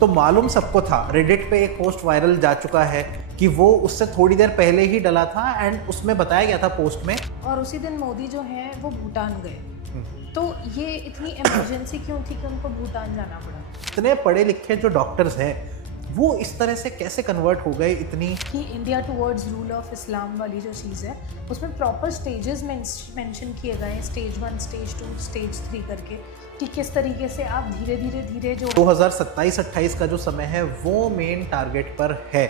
तो मालूम सबको था, रेडिट पे एक पोस्ट वायरल जा चुका है कि वो उससे थोड़ी देर पहले ही डला था एंड उसमें बताया गया था पोस्ट में। और उसी दिन मोदी जो हैं वो भूटान गए, तो ये इतनी इमरजेंसी क्यों थी कि उनको भूटान जाना पड़ा? इतने पढ़े लिखे जो डॉक्टर्स हैं वो इस तरह से कैसे कन्वर्ट हो गए इतनी। कि India towards rule of Islam वाली जो चीज़ है उसमें प्रॉपर स्टेजेस मेंशन किए गए हैं, स्टेज 1, स्टेज 2, स्टेज 3 करके, कि किस तरीके से आप धीरे धीरे धीरे जो 2027-28 का जो समय है वो मेन टारगेट पर है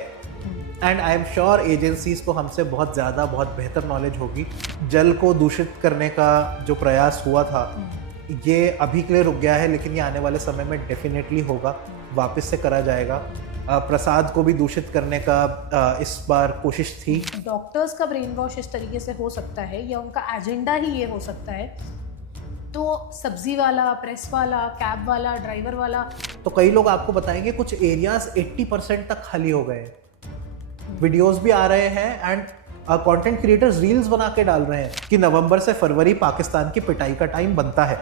and I am sure agencies को हमसे बहुत ज़्यादा बहुत बेहतर नॉलेज होगी। जल को दूषित करने का जो प्रयास हुआ था ये अभी के लिए रुक गया है, लेकिन ये आने वाले समय में डेफिनेटली होगा, वापस से करा जाएगा। प्रसाद को भी दूषित करने का इस बार कोशिश थी। डॉक्टर्स का ब्रेन वॉश इस तरीके से हो सकता है या उनका एजेंडा ही ये हो सकता है, तो सब्जी वाला, प्रेस वाला, कैब वाला, ड्राइवर वाला। तो कई लोग आपको बताएंगे कुछ एरियाज 80% तक खाली हो गए, वीडियोस भी आ रहे हैं एंड कंटेंट क्रिएटर्स रील्स बना के डाल रहे हैं कि नवंबर से फरवरी पाकिस्तान की पिटाई का टाइम बनता है।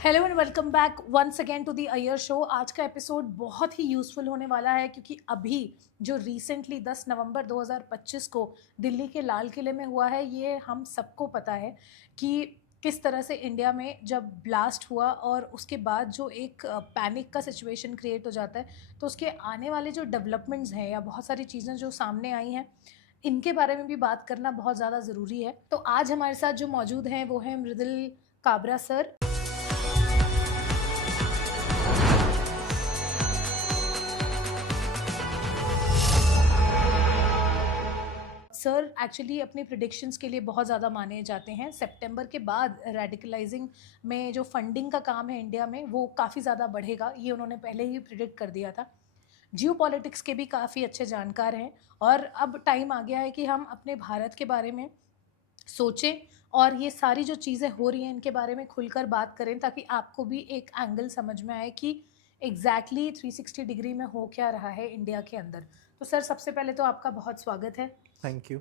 Hello and welcome back once again to the Iyer show. आज का एपिसोड बहुत ही यूज़फुल होने वाला है क्योंकि अभी जो रिसेंटली 10 नवंबर 2025 को दिल्ली के लाल किले में हुआ है, ये हम सबको पता है कि किस तरह से इंडिया में जब ब्लास्ट हुआ और उसके बाद जो एक पैनिक का सिचुएशन क्रिएट हो जाता है, तो उसके आने वाले जो डेवलपमेंट्स हैं या बहुत सारी चीज़ें जो सामने आई हैं, इनके बारे में भी बात करना बहुत ज़्यादा ज़रूरी है। तो आज हमारे साथ जो मौजूद हैं वो हैं मृदुल काबरा सर। सर एक्चुअली अपने प्रिडिक्शंस के लिए बहुत ज़्यादा माने जाते हैं। सितंबर के बाद रेडिकलाइजिंग में जो फंडिंग का काम है इंडिया में वो काफ़ी ज़्यादा बढ़ेगा, ये उन्होंने पहले ही प्रिडिक्ट कर दिया था। जियोपॉलिटिक्स के भी काफ़ी अच्छे जानकार हैं और अब टाइम आ गया है कि हम अपने भारत के बारे में सोचें और ये सारी जो चीज़ें हो रही हैं इनके बारे में खुलकर बात करें, ताकि आपको भी एक एंगल समझ में आए कि एग्जैक्टली 360 डिग्री में हो क्या रहा है इंडिया के अंदर। तो सर सबसे पहले तो आपका बहुत स्वागत है। Thank you.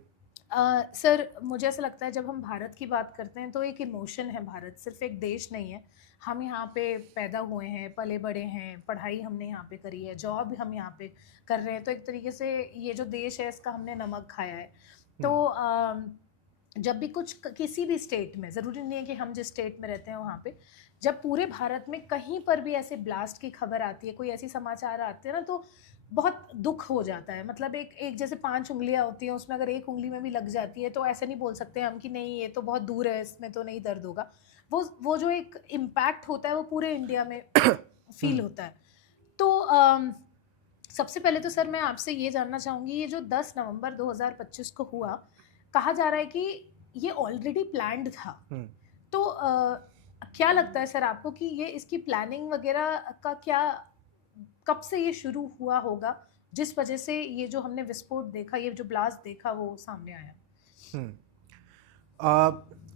सर मुझे ऐसा लगता है जब हम भारत की बात करते हैं तो एक इमोशन है, भारत सिर्फ एक देश नहीं है। हम यहाँ पे पैदा हुए हैं, पले बड़े हैं, पढ़ाई हमने यहाँ पे करी है, जॉब हम यहाँ पे कर रहे हैं, तो एक तरीके से ये जो देश है इसका हमने नमक खाया है। तो जब भी कुछ किसी भी स्टेट में, ज़रूरी नहीं है कि हम जिस स्टेट में रहते हैं वहाँ पे, जब पूरे भारत में कहीं पर भी ऐसे ब्लास्ट की खबर आती है, कोई ऐसी समाचार आते हैं ना, तो बहुत दुख हो जाता है। मतलब एक एक जैसे 5 उँगलियाँ होती हैं, उसमें अगर एक उँगली में भी लग जाती है तो ऐसे नहीं बोल सकते हम कि नहीं ये तो बहुत दूर है, इसमें तो नहीं दर्द होगा। वो जो एक इम्पैक्ट होता है वो पूरे इंडिया में फील होता है। तो सबसे पहले तो सर मैं आपसे ये जानना चाहूँगी, ये जो 10 नवंबर 2025 को हुआ, कहा जा रहा है कि ये ऑलरेडी प्लान्ड था। तो क्या लगता है सर आपको कि ये इसकी प्लानिंग वगैरह का क्या, कब से ये शुरू हुआ होगा जिस वजह से ये जो हमने विस्फोट देखा, ये जो ब्लास्ट देखा वो सामने आया?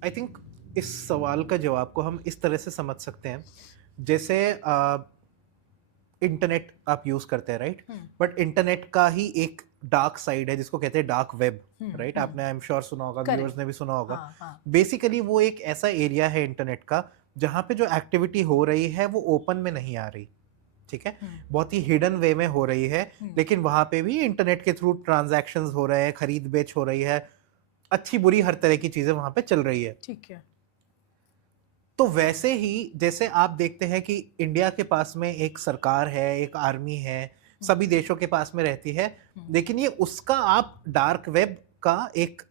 आई थिंक इस सवाल का जवाब को हम इस तरह से समझ सकते हैं, जैसे इंटरनेट आप यूज करते हैं राइट, बट इंटरनेट का ही एक डार्क साइड है जिसको कहते हैं डार्क वेब, राइट? आपने आई एम श्योर सुना होगा, व्यूअर्स ने भी सुना होगा। बेसिकली वो एक ऐसा एरिया है इंटरनेट का जहाँ पे जो एक्टिविटी हो रही है वो ओपन में नहीं आ रही, ठीक है, बहुत ही हिडन वे में हो रही है, लेकिन वहां पे भी इंटरनेट के थ्रू ट्रांजैक्शंस हो रहे हैं, खरीद बेच हो रही है, अच्छी बुरी हर तरह की चीजें वहां पे चल रही है, ठीक है। तो वैसे ही जैसे आप देखते हैं कि इंडिया के पास में एक सरकार है, एक आर्मी है, सभी देशों के पास में रहती है, लेकिन ये उसका आप डार्क वेब का एक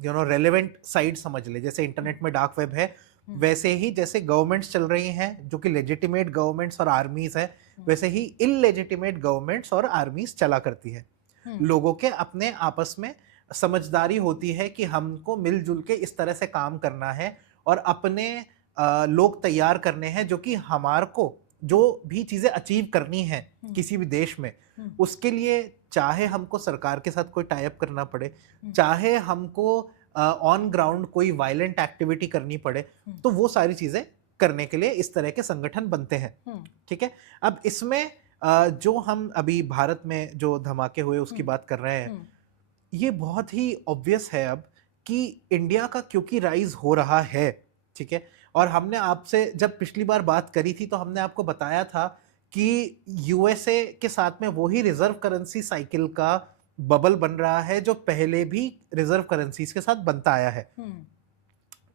रेलेवेंट साइड समझ ले। जैसे इंटरनेट में डार्क वेब है, वैसे ही जैसे गवर्नमेंट्स चल रही हैं जो कि लेजिटिमेट गवर्नमेंट्स और आर्मीज है, वैसे ही इलेजिटिमेट गवर्नमेंट्स और आर्मीज चला करती है। लोगों के अपने आपस में समझदारी होती है कि हमको मिलजुल के इस तरह से काम करना है और अपने लोग तैयार करने हैं जो कि हमारे को जो भी चीजें अचीव करनी है किसी भी देश में, उसके लिए चाहे हमको सरकार के साथ कोई टाई अप करना पड़े, चाहे हमको ऑन ग्राउंड कोई वायलेंट एक्टिविटी करनी पड़े, तो वो सारी चीजें करने के लिए इस तरह के संगठन बनते हैं, ठीक है। अब इसमें जो हम अभी भारत में जो धमाके हुए उसकी बात कर रहे हैं, ये बहुत ही ऑब्वियस है अब कि इंडिया का क्योंकि राइज हो रहा है, ठीक है, और हमने आपसे जब पिछली बार बात करी थी तो हमने आपको बताया था कि यूएसए के साथ में वही रिजर्व करेंसी साइकिल का बबल बन रहा है जो पहले भी रिजर्व करेंसीज के साथ बनता आया है। हम्म,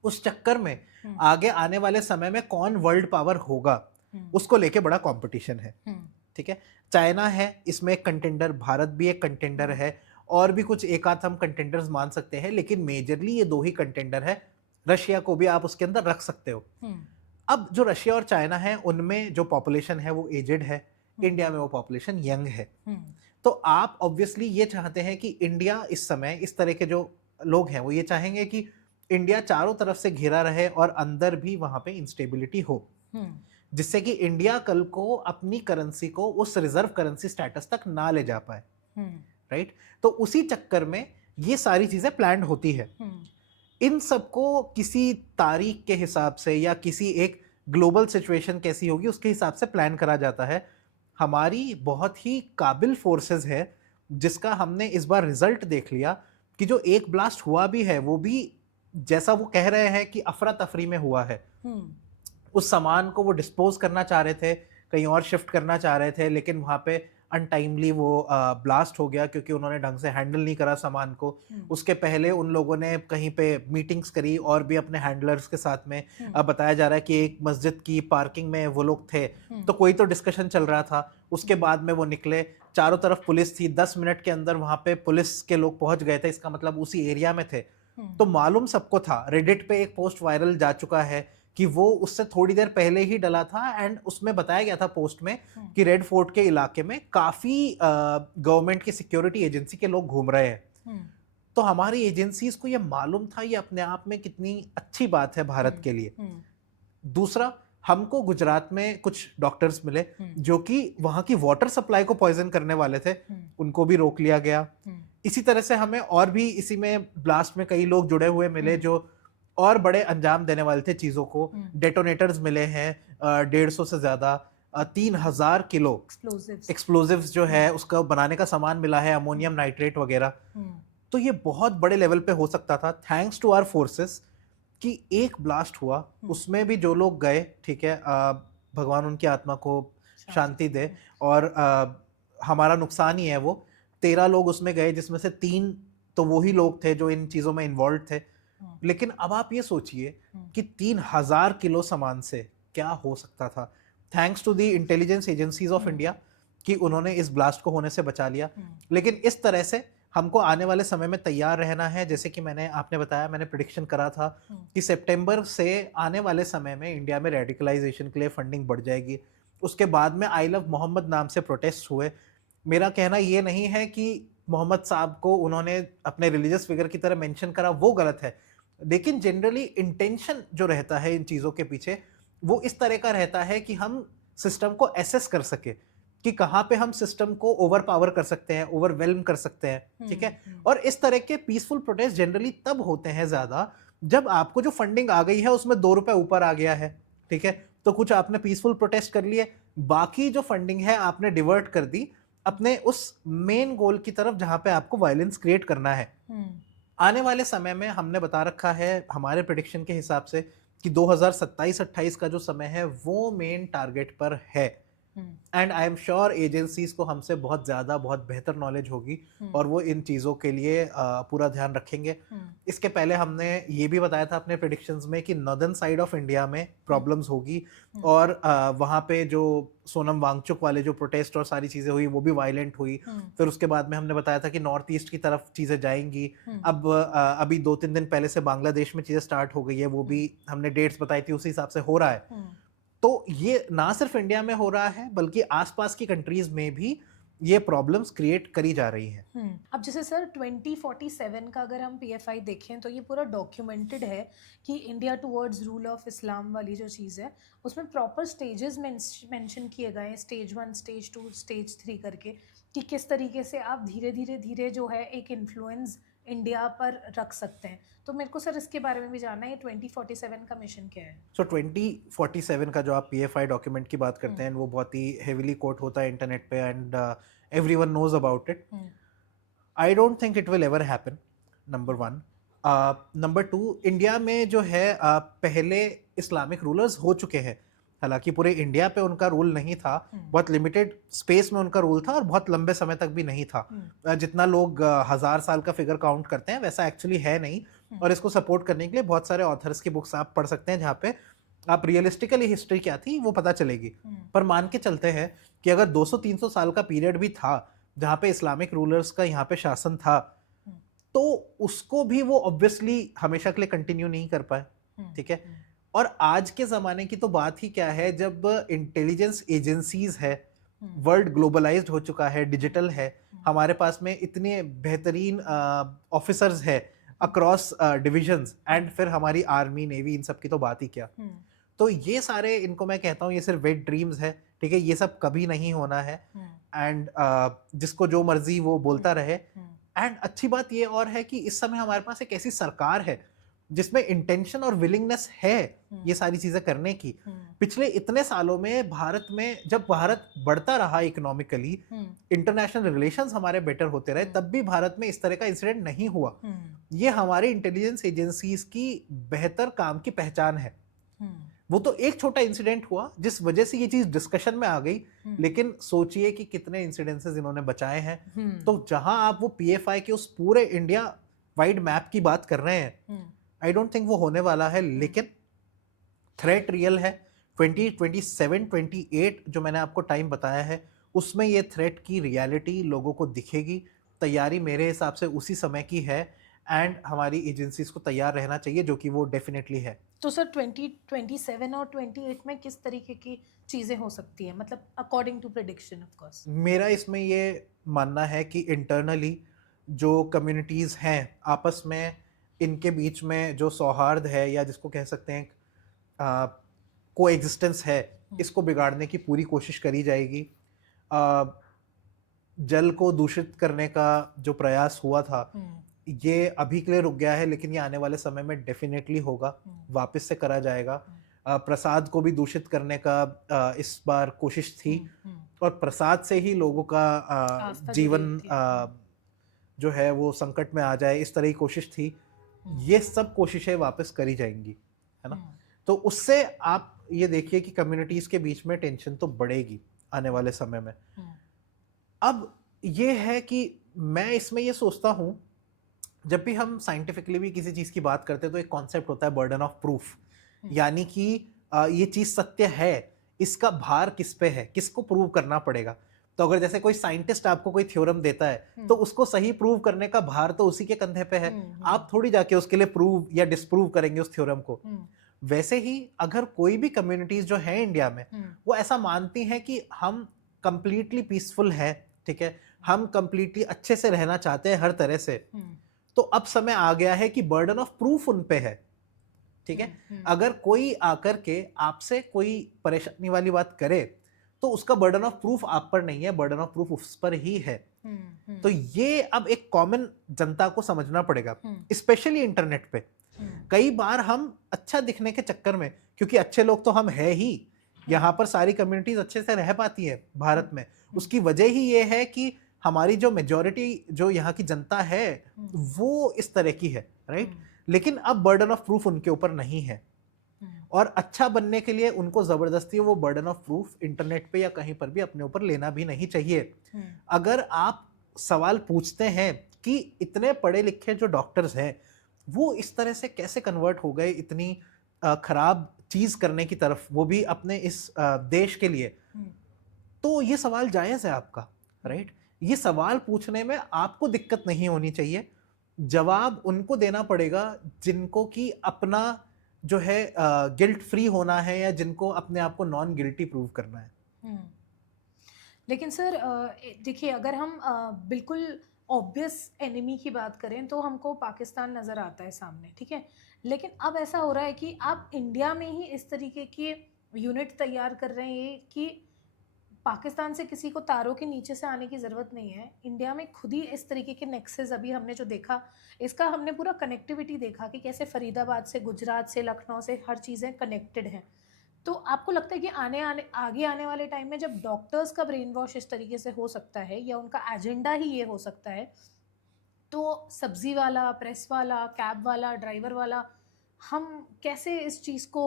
उस चक्कर में हम्म, आगे आने वाले समय में कौन वर्ल्ड पावर होगा हम्म, उसको लेके बड़ा कंपटीशन है। हम्म, ठीक है, चाइना है इसमें एक कंटेंडर, भारत भी एक कंटेंडर है, और भी कुछ एक आध हम कंटेंडर्स मान सकते हैं, लेकिन मेजरली ये दो ही कंटेंडर है। रशिया को भी आप उसके अंदर रख सकते हो। हम्म, अब जो रशिया और चाइना है उनमें जो पॉपुलेशन है वो एजेड है, इंडिया में वो पॉपुलेशन यंग है। हम्म, तो आप ऑब्वियसली ये चाहते हैं कि इंडिया इस समय, इस तरह के जो लोग हैं वो ये चाहेंगे कि इंडिया चारों तरफ से घिरा रहे और अंदर भी वहां पे इंस्टेबिलिटी हो, हम्म, जिससे कि इंडिया कल को अपनी करेंसी को उस रिजर्व करेंसी स्टेटस तक ना ले जा पाए। हम्म, राइट, तो उसी चक्कर में ये सारी चीजें प्लान होती है। हम्म, इन सबको किसी तारीख के हिसाब से या किसी एक ग्लोबल सिचुएशन कैसी होगी उसके हिसाब से प्लान करा जाता है। हमारी बहुत ही काबिल फोर्सेस है जिसका हमने इस बार रिजल्ट देख लिया कि जो एक ब्लास्ट हुआ भी है वो भी जैसा वो कह रहे हैं कि अफरा तफरी में हुआ है। हम्म, उस सामान को वो डिस्पोज करना चाह रहे थे, कहीं और शिफ्ट करना चाह रहे थे, लेकिन वहां पे अनटाइमली वो ब्लास्ट हो गया क्योंकि उन्होंने ढंग से हैंडल नहीं करा सामान को। उसके पहले उन लोगों ने कहीं पे मीटिंग्स करी और भी अपने हैंडलर्स के साथ में। अब बताया जा रहा है कि एक मस्जिद की पार्किंग में वो लोग थे, तो कोई तो डिस्कशन चल रहा था। उसके बाद में वो निकले, चारों तरफ पुलिस थी, 10 मिनट के अंदर वहां पे पुलिस के लोग पहुंच गए थे, इसका मतलब उसी एरिया में थे। तो मालूम सबको था, रेडिट पे एक पोस्ट वायरल जा चुका है कि वो उससे थोड़ी देर पहले ही डला था, एंड उसमें बताया गया था पोस्ट में कि रेड फोर्ट के इलाके में काफी गवर्नमेंट की सिक्योरिटी एजेंसी के लोग घूम रहे हैं। तो हमारी एजेंसीज को ये मालूम था, ये अपने आप में कितनी अच्छी बात है भारत के लिए। दूसरा, हमको गुजरात में कुछ डॉक्टर्स मिले जो कि वहां की वाटर सप्लाई को पॉइजन करने वाले थे, उनको भी रोक लिया गया। इसी तरह से हमें और भी इसी में ब्लास्ट में कई लोग जुड़े हुए मिले जो और बड़े अंजाम देने वाले थे चीजों को। डेटोनेटर्स मिले हैं 150 से ज्यादा, 3000 किलो एक्सप्लोजिव्स जो है उसका बनाने का सामान मिला है, अमोनियम नाइट्रेट वगैरह। तो ये बहुत बड़े लेवल पे हो सकता था, थैंक्स टू आवर फोर्सेस कि एक ब्लास्ट हुआ उसमें भी जो लोग गए, ठीक है, भगवान उनकी आत्मा को शांति दे, और हमारा नुकसान ही है वो। 13 लोग उसमें गए जिसमें से 3 तो वही लोग थे जो इन चीजों में इन्वॉल्व थे। लेकिन अब आप ये सोचिए कि 3000 किलो सामान से क्या हो सकता था, thanks to the intelligence agencies of India कि उन्होंने इस ब्लास्ट को होने से बचा लिया। लेकिन इस तरह से हमको आने वाले समय में तैयार रहना है। जैसे कि आपने बताया, मैंने प्रिडिक्शन करा था कि सितंबर से आने वाले समय में इंडिया में रेडिकलाइजेशन के लिए फंडिंग बढ़ जाएगी। उसके बाद में आई लव मोहम्मद नाम से प्रोटेस्ट हुए। मेरा कहना ये नहीं है कि मोहम्मद साहब को उन्होंने अपने रिलीजियस फिगर की तरह मेंशन करा, वो गलत है, लेकिन जनरली इंटेंशन जो रहता है इन चीजों के पीछे वो इस तरह का रहता है कि हम सिस्टम को एसेस कर सके कि कहाँ पे हम सिस्टम को ओवर पावर कर सकते हैं, ओवरवेल्म कर सकते हैं। ठीक है, और इस तरह के पीसफुल प्रोटेस्ट जनरली तब होते हैं ज्यादा जब आपको जो फंडिंग आ गई है उसमें 2 रुपए ऊपर आ गया है। ठीक है, तो कुछ आपने पीसफुल प्रोटेस्ट कर लिए, बाकी जो फंडिंग है आपने डिवर्ट कर दी अपने उस मेन गोल की तरफ जहां पे आपको वायलेंस क्रिएट करना है। आने वाले समय में हमने बता रखा है हमारे प्रेडिक्शन के हिसाब से कि 2027-28 का जो समय है वो मेन टारगेट पर है। And I am sure agencies को हमसे बहुत ज्यादा, बहुत बेहतर नॉलेज होगी और वो इन चीजों के लिए पूरा ध्यान रखेंगे। इसके पहले हमने ये भी बताया था अपने प्रेडिक्शंस में कि नॉर्दर्न साइड ऑफ इंडिया में प्रॉब्लम्स होगी, और वहां पे जो सोनम वांगचुक वाले जो प्रोटेस्ट और सारी चीजें हुई वो भी वायलेंट हुई। फिर उसके बाद में हमने बताया था कि नॉर्थ ईस्ट की तरफ चीजें जाएंगी। अब अभी 2-3 दिन पहले से बांग्लादेश में चीजें स्टार्ट हो गई है, वो भी हमने डेट्स बताई थी, उसी हिसाब से हो रहा है। तो ये ना सिर्फ इंडिया में हो रहा है बल्कि आसपास की कंट्रीज में भी ये प्रॉब्लम्स क्रिएट करी जा रही हैं। अब जैसे सर 2047 का अगर हम पीएफआई देखें तो ये पूरा डॉक्यूमेंटेड है कि India towards rule of Islam वाली जो चीज़ है उसमें प्रॉपर स्टेजेस मेंशन किए गए हैं, स्टेज 1, स्टेज 2, स्टेज 3 करके, कि किस तरीके से आप धीरे धीरे धीरे जो है एक इन्फ्लुएंस इंडिया पर रख सकते हैं। तो मेरे को सर इसके बारे में भी जानना है, 2047 का मिशन क्या है? सो 2047 का जो आप पीएफआई डॉक्यूमेंट की बात करते हैं वो बहुत ही हेविली कोट होता है इंटरनेट पे, and everyone knows about it. I don't think it will ever happen, number 1। Number two, India में जो है पहले इस्लामिक रूलर्स हो चुके हैं। हालांकि पूरे इंडिया पे उनका रूल नहीं था, बहुत लिमिटेड स्पेस में उनका रूल था और बहुत लंबे समय तक भी नहीं था। जितना लोग 1000 साल का फिगर काउंट करते हैं वैसा एक्चुअली है नहीं। और इसको सपोर्ट करने के लिए बहुत सारे ऑथर्स की बुक्स आप पढ़ सकते हैं जहाँ पे आप रियलिस्टिकली हिस्ट्री क्या थी वो पता चलेगी। पर मान के चलते हैं कि अगर 200-300 साल का पीरियड भी था जहाँ पे इस्लामिक रूलर्स का यहाँ पे शासन था, तो उसको भी वो ऑब्वियसली हमेशा के लिए कंटिन्यू नहीं कर पाए। ठीक है। और आज के जमाने की तो बात ही क्या है, जब इंटेलिजेंस एजेंसीज है, वर्ल्ड ग्लोबलाइज्ड हो चुका है, डिजिटल है, हमारे पास में इतने बेहतरीन ऑफिसर्स है अक्रॉस डिविजन्स, एंड फिर हमारी आर्मी नेवी, इन सब की तो बात ही क्या। तो ये सारे, इनको मैं कहता हूँ ये सिर्फ वेट ड्रीम्स है। ठीक है, ये सब कभी नहीं होना है। एंड जिसको जो मर्जी वो बोलता रहे। एंड अच्छी बात ये और है कि इस समय हमारे पास एक ऐसी सरकार है जिसमें इंटेंशन और विलिंगनेस है ये सारी चीजें करने की। पिछले इतने सालों में भारत में, जब भारत बढ़ता रहा इकोनॉमिकली, इंटरनेशनल रिलेशंस हमारे बेटर होते रहे, तब भी भारत में इस तरह का इंसिडेंट नहीं हुआ। ये हमारी इंटेलिजेंस एजेंसीज की बेहतर काम की पहचान है। वो तो एक छोटा इंसिडेंट हुआ जिस वजह से ये चीज डिस्कशन में आ गई, लेकिन सोचिए कि कितने इंसिडेंसेस इन्होंने बचाए हैं। तो जहां आप वो पीएफआई के उस पूरे इंडिया वाइड मैप की बात कर रहे हैं, आई डोंट थिंक वो होने वाला है। लेकिन थ्रेट रियल है। 2027 28 जो मैंने आपको टाइम बताया है, उसमें ये थ्रेट की रियलिटी लोगों को दिखेगी। तैयारी मेरे हिसाब से उसी समय की है, एंड हमारी एजेंसीज को तैयार रहना चाहिए, जो कि वो डेफिनेटली है। तो सर 2027 और 28 में किस तरीके की चीजें हो सकती है, मतलब according to prediction of course? मेरा इसमें ये मानना है कि इंटरनली जो कम्युनिटीज़ हैं आपस में, इनके बीच में जो सौहार्द है, या जिसको कह सकते हैं को एग्जिस्टेंस है, इसको बिगाड़ने की पूरी कोशिश करी जाएगी। आ, जल को दूषित करने का जो प्रयास हुआ था, ये अभी के लिए रुक गया है, लेकिन ये आने वाले समय में डेफिनेटली होगा, वापस से करा जाएगा। प्रसाद को भी दूषित करने का इस बार कोशिश थी, और प्रसाद से ही लोगों का जीवन जो है वो संकट में आ जाए, इस तरह की कोशिश थी। ये सब कोशिशें वापस करी जाएंगी, है ना। तो उससे आप ये देखिए कि कम्युनिटीज के बीच में टेंशन तो बढ़ेगी आने वाले समय में। अब ये है कि मैं इसमें ये सोचता हूं, जब भी हम साइंटिफिकली भी किसी चीज की बात करते हैं तो एक कॉन्सेप्ट होता है बर्डन ऑफ प्रूफ। यानी कि ये चीज सत्य है, इसका भार किस पे है, किसको प्रूव करना पड़ेगा। तो अगर जैसे कोई साइंटिस्ट आपको कोई थ्योरम देता है, तो उसको सही प्रूव करने का भार तो उसी के कंधे पे है। आप थोड़ी जाके उसके लिए प्रूव या डिसप्रूव करेंगे उस थ्योरम को। वैसे ही अगर कोई भी कम्युनिटीज जो है इंडिया में, वो ऐसा मानती हैं कि हम कंप्लीटली पीसफुल है, ठीक है, हम कंप्लीटली अच्छे से रहना चाहते हैं हर तरह से, तो अब समय आ गया है कि बर्डन ऑफ प्रूफ उन पे है। ठीक है। अगर कोई आकर के आपसे कोई परेशानी वाली बात करे, तो उसका बर्डन ऑफ प्रूफ आप पर नहीं है, बर्डन ऑफ प्रूफ उस पर ही है। तो ये अब एक कॉमन जनता को समझना पड़ेगा, स्पेशली इंटरनेट पे। कई बार हम अच्छा दिखने के चक्कर में, क्योंकि अच्छे लोग तो हम है ही, यहाँ पर सारी कम्युनिटीज अच्छे से रह पाती है भारत में, उसकी वजह ही ये है कि हमारी जो मेजॉरिटी, जो यहाँ की जनता है, वो इस तरह की है, राइट। लेकिन अब बर्डन ऑफ प्रूफ उनके ऊपर नहीं है, और अच्छा बनने के लिए उनको जबरदस्ती वो बर्डन ऑफ प्रूफ इंटरनेट पे या कहीं पर भी अपने ऊपर लेना भी नहीं चाहिए। अगर आप सवाल पूछते हैं कि इतने पढ़े लिखे जो डॉक्टर्स हैं, वो इस तरह से कैसे कन्वर्ट हो गए इतनी खराब चीज करने की तरफ, वो भी अपने इस देश के लिए, तो ये सवाल जायज है आपका, राइट। ये सवाल पूछने में आपको दिक्कत नहीं होनी चाहिए। जवाब उनको देना पड़ेगा जिनको कि अपना जो है गिल्ट फ्री होना है, या जिनको अपने आप को नॉन गिल्टी प्रूव करना है। लेकिन सर देखिए, अगर हम बिल्कुल ऑब्वियस एनिमी की बात करें तो हमको पाकिस्तान नज़र आता है सामने, ठीक है। लेकिन अब ऐसा हो रहा है कि आप इंडिया में ही इस तरीके की यूनिट तैयार कर रहे हैं कि पाकिस्तान से किसी को तारों के नीचे से आने की ज़रूरत नहीं है। इंडिया में खुद ही इस तरीके के नेक्सेस अभी हमने जो देखा, इसका हमने पूरा कनेक्टिविटी देखा कि कैसे फरीदाबाद से, गुजरात से, लखनऊ से हर चीज़ें कनेक्टेड हैं। तो आपको लगता है कि आगे आने वाले टाइम में जब डॉक्टर्स का ब्रेन वॉश इस तरीके से हो सकता है, या उनका एजेंडा ही ये हो सकता है, तो सब्जी वाला, प्रेस वाला, कैब वाला, ड्राइवर वाला, हम कैसे इस चीज़ को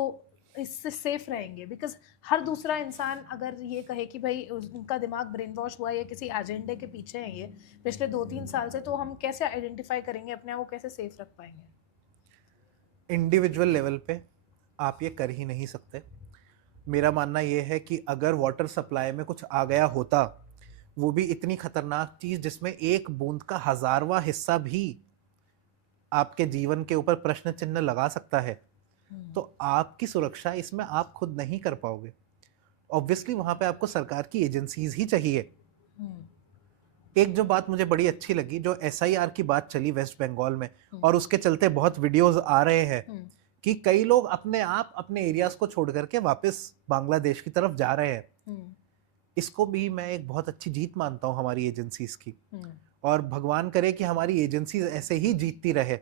इससे सेफ रहेंगे? बिकॉज़ हर दूसरा इंसान अगर ये कहे कि भाई उनका दिमाग ब्रेन वॉश हुआ है या किसी एजेंडे के पीछे हैं ये पिछले 2-3 साल से, तो हम कैसे आइडेंटिफाई करेंगे अपने आप को, कैसे सेफ रख पाएँगे? इंडिविजुअल लेवल पे आप ये कर ही नहीं सकते। मेरा मानना ये है कि अगर वाटर सप्लाई में कुछ आ गया होता, वो भी इतनी खतरनाक चीज जिसमें एक बूंद का 1000वां हिस्सा भी आपके जीवन के ऊपर प्रश्न चिन्ह लगा सकता है, तो आपकी सुरक्षा इसमें आप खुद नहीं कर पाओगे। ऑब्वियसली वहां पे आपको सरकार की एजेंसीज ही चाहिए। एक जो बात मुझे बड़ी अच्छी लगी, जो एसआईआर की बात चली वेस्ट बंगाल में, और उसके चलते बहुत वीडियोस आ रहे हैं कि कई लोग अपने आप अपने एरियाज को छोड़ करके वापस बांग्लादेश की तरफ जा रहे हैं। इसको भी मैं एक बहुत अच्छी जीत मानता हूँ हमारी एजेंसीज की, और भगवान करे कि हमारी एजेंसीज ऐसे ही जीतती रहे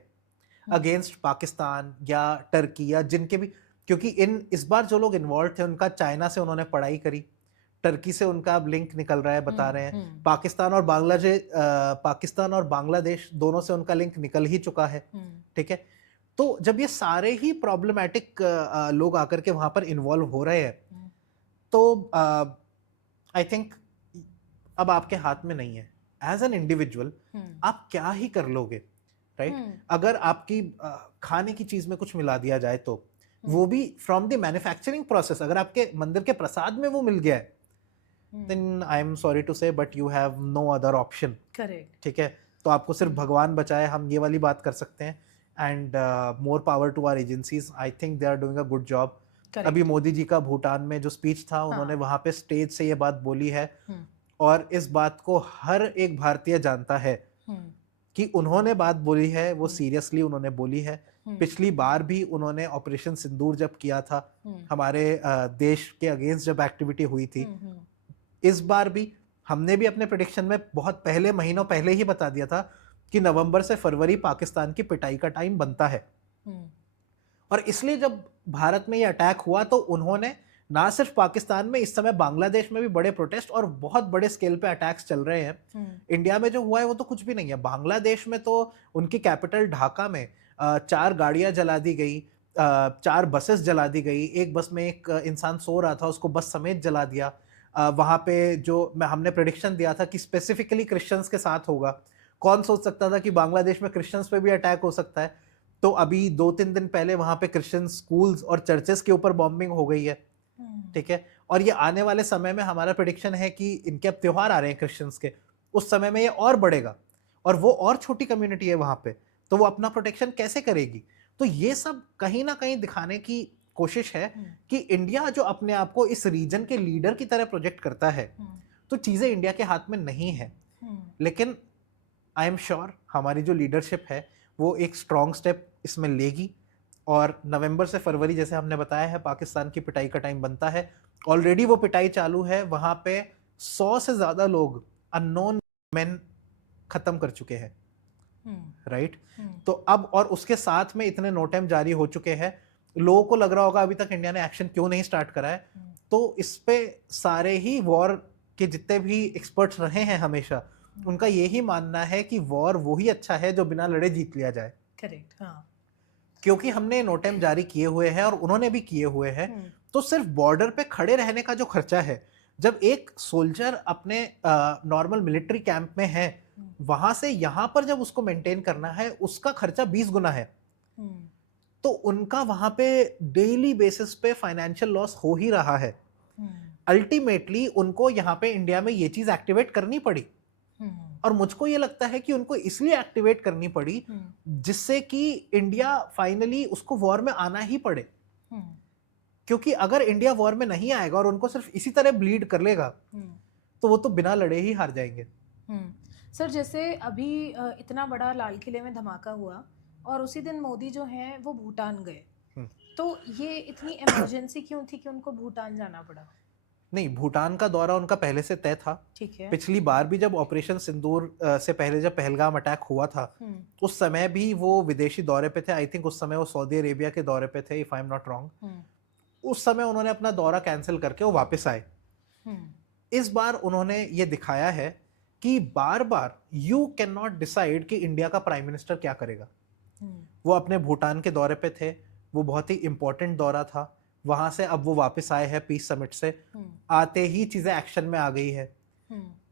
अगेंस्ट पाकिस्तान या टर्की या जिनके भी, क्योंकि इस बार जो लोग इन्वॉल्व थे उनका चाइना से उन्होंने पढ़ाई करी, टर्की से उनका अब लिंक निकल रहा है, बता रहे हैं पाकिस्तान और बांग्लादेश दोनों से उनका लिंक निकल ही चुका है। ठीक है, तो जब ये सारे ही प्रॉब्लमैटिक लोग आकर के वहां पर इन्वॉल्व हो रहे हैं, तो आई थिंक अब आपके हाथ में नहीं है एज एन इंडिविजुअल आप क्या ही कर लोगे, राइट? अगर आपकी खाने की चीज में कुछ मिला दिया जाए तो वो भी फ्रॉम द मैन्युफैक्चरिंग प्रोसेस, अगर आपके मंदिर के प्रसाद में वो मिल गया है, then I am sorry to say but you have no other option. Correct. ठीक है, तो आपको सिर्फ भगवान बचाए, हम ये वाली बात कर सकते हैं। And more power to our agencies, I think they are doing a good job. अभी मोदी जी का भूटान में जो स्पीच था, उन्होंने वहां पे स्टेज से ये बात बोली है, और इस बात को हर एक भारतीय जानता है कि उन्होंने बात बोली है वो सीरियसली उन्होंने बोली है। पिछली बार भी उन्होंने ऑपरेशन सिंदूर जब किया था, हमारे देश के अगेंस्ट जब एक्टिविटी हुई थी, इस बार भी हमने भी अपने प्रेडिक्शन में बहुत पहले, महीनों पहले ही बता दिया था कि नवंबर से फरवरी पाकिस्तान की पिटाई का टाइम बनता है। और इसलिए जब भारत में ये अटैक हुआ तो उन्होंने ना सिर्फ पाकिस्तान में, इस समय बांग्लादेश में भी बड़े प्रोटेस्ट और बहुत बड़े स्केल पे अटैक्स चल रहे हैं। इंडिया में जो हुआ है वो तो कुछ भी नहीं है। बांग्लादेश में तो उनकी कैपिटल ढाका में 4 गाड़ियां जला दी गई, 4 बसेस जला दी गई, एक बस में एक इंसान सो रहा था उसको बस समेत जला दिया। वहां पे जो हमने प्रेडिक्शन दिया था कि स्पेसिफिकली क्रिश्चियंस के साथ होगा, कौन सोच सकता था कि बांग्लादेश में क्रिश्चियंस पे भी अटैक हो सकता है। तो अभी 2-3 दिन पहले वहां पे क्रिश्चियन स्कूल्स और चर्चेस के ऊपर बॉम्बिंग हो गई है। ठीक है, और ये आने वाले समय में हमारा प्रेडिक्शन है कि इनके अब त्योहार आ रहे हैं क्रिश्चियंस के, उस समय में ये और बढ़ेगा, और वो और छोटी कम्युनिटी है वहां पे, तो वो अपना प्रोटेक्शन कैसे करेगी? तो ये सब कहीं ना कहीं दिखाने की कोशिश है कि इंडिया जो अपने आप को इस रीजन के लीडर की तरह प्रोजेक्ट करता है, तो चीजें इंडिया के हाथ में नहीं है। लेकिन आई एम श्योर हमारी जो लीडरशिप है वो एक स्ट्रॉन्ग स्टेप इसमें लेगी, और नवंबर से फरवरी जैसे हमने बताया है पाकिस्तान की पिटाई का टाइम बनता है। ऑलरेडी वो पिटाई चालू है, वहां पे 100 से ज्यादा लोग अननोन मैन खत्म कर चुके हैं, राइट? तो अब और उसके साथ में इतने नोटेम जारी हो चुके हैं, लोगों को लग रहा होगा अभी तक इंडिया ने एक्शन क्यों नहीं स्टार्ट करा है। तो इस पे सारे ही वॉर के जितने भी एक्सपर्ट्स रहे हैं हमेशा, उनका यही मानना है कि वॉर वही अच्छा है जो बिना लड़े जीत लिया जाए। करेक्ट, हाँ। क्योंकि हमने नोटेम जारी किए हुए हैं और उन्होंने भी किए हुए हैं, तो सिर्फ बॉर्डर पे खड़े रहने का जो खर्चा है, जब एक सोल्जर अपने नॉर्मल मिलिट्री कैंप में है, वहां से यहां पर जब उसको मेंटेन करना है, उसका खर्चा 20 गुना है। तो उनका वहां पे डेली बेसिस पे फाइनेंशियल लॉस हो ही रहा है। अल्टीमेटली उनको यहाँ पे इंडिया में ये चीज एक्टिवेट करनी पड़ी, और मुझको ये लगता है कि उनको इसलिए एक्टिवेट करनी पड़ी जिससे कि इंडिया फाइनली उसको वॉर में आना ही पड़े। क्योंकि अगर इंडिया वॉर में नहीं आएगा और उनको सिर्फ इसी तरह ब्लीड कर लेगा, तो वो तो बिना लड़े ही हार जाएंगे। सर, जैसे अभी इतना बड़ा लाल किले में धमाका हुआ और उसी दिन मोदी जो हैं वो भूटान गए, तो ये इतनी इमरजेंसी क्यों थी कि उनको भूटान जाना पड़ा? नहीं, भूटान का दौरा उनका पहले से तय था। ठीक है। पिछली बार भी जब ऑपरेशन सिंदूर से पहले जब पहलगाम अटैक हुआ था, उस समय भी वो विदेशी दौरे पे थे। आई थिंक उस समय वो सऊदी अरेबिया के दौरे पे थे, if I am not wrong. उस समय उन्होंने अपना दौरा कैंसिल करके वो वापस आए। इस बार उन्होंने ये दिखाया है कि बार बार यू कैन नॉट डिसाइड कि इंडिया का प्राइम मिनिस्टर क्या करेगा। वो अपने भूटान के दौरे पे थे, वो बहुत ही इंपॉर्टेंट दौरा था, वहां से अब वो वापस आए हैं पीस समिट से, आते ही चीजें एक्शन में आ गई है।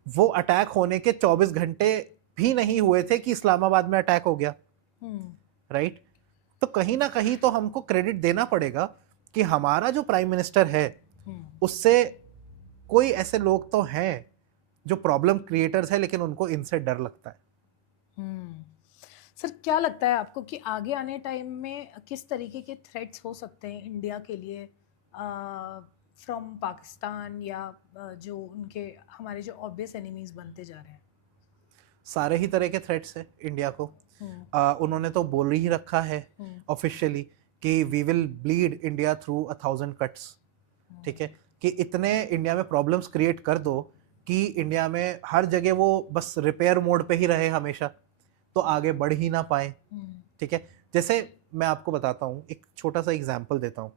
वो अटैक होने के 24 घंटे भी नहीं हुए थे कि इस्लामाबाद में अटैक हो गया, राइट? तो कहीं ना कहीं तो हमको क्रेडिट देना पड़ेगा कि हमारा जो प्राइम मिनिस्टर है उससे कोई ऐसे लोग तो हैं जो प्रॉब्लम क्रिएटर्स है, लेकिन उनको इनसे डर लगता है। सर क्या लगता है आपको कि आगे आने टाइम में किस तरीके के थ्रेट्स हो सकते हैं इंडिया के लिए फ्रॉम पाकिस्तान या जो उनके हमारे जो ऑब्वियस एनिमीज बनते जा रहे हैं? सारे ही तरह के थ्रेट्स है इंडिया को। उन्होंने तो बोल ही रखा है ऑफिशियली कि we will bleed India through 1000 cuts, ठीक है, कि इतने इंडिया में प्रॉब्लम्स क्रिएट कर दो कि इंडिया में हर जगह वो बस रिपेयर मोड पे ही रहे हमेशा, तो आगे बढ़ ही ना पाए, ठीक है। जैसे मैं आपको बताता हूँ, एक छोटा सा एग्जांपल देता हूँ।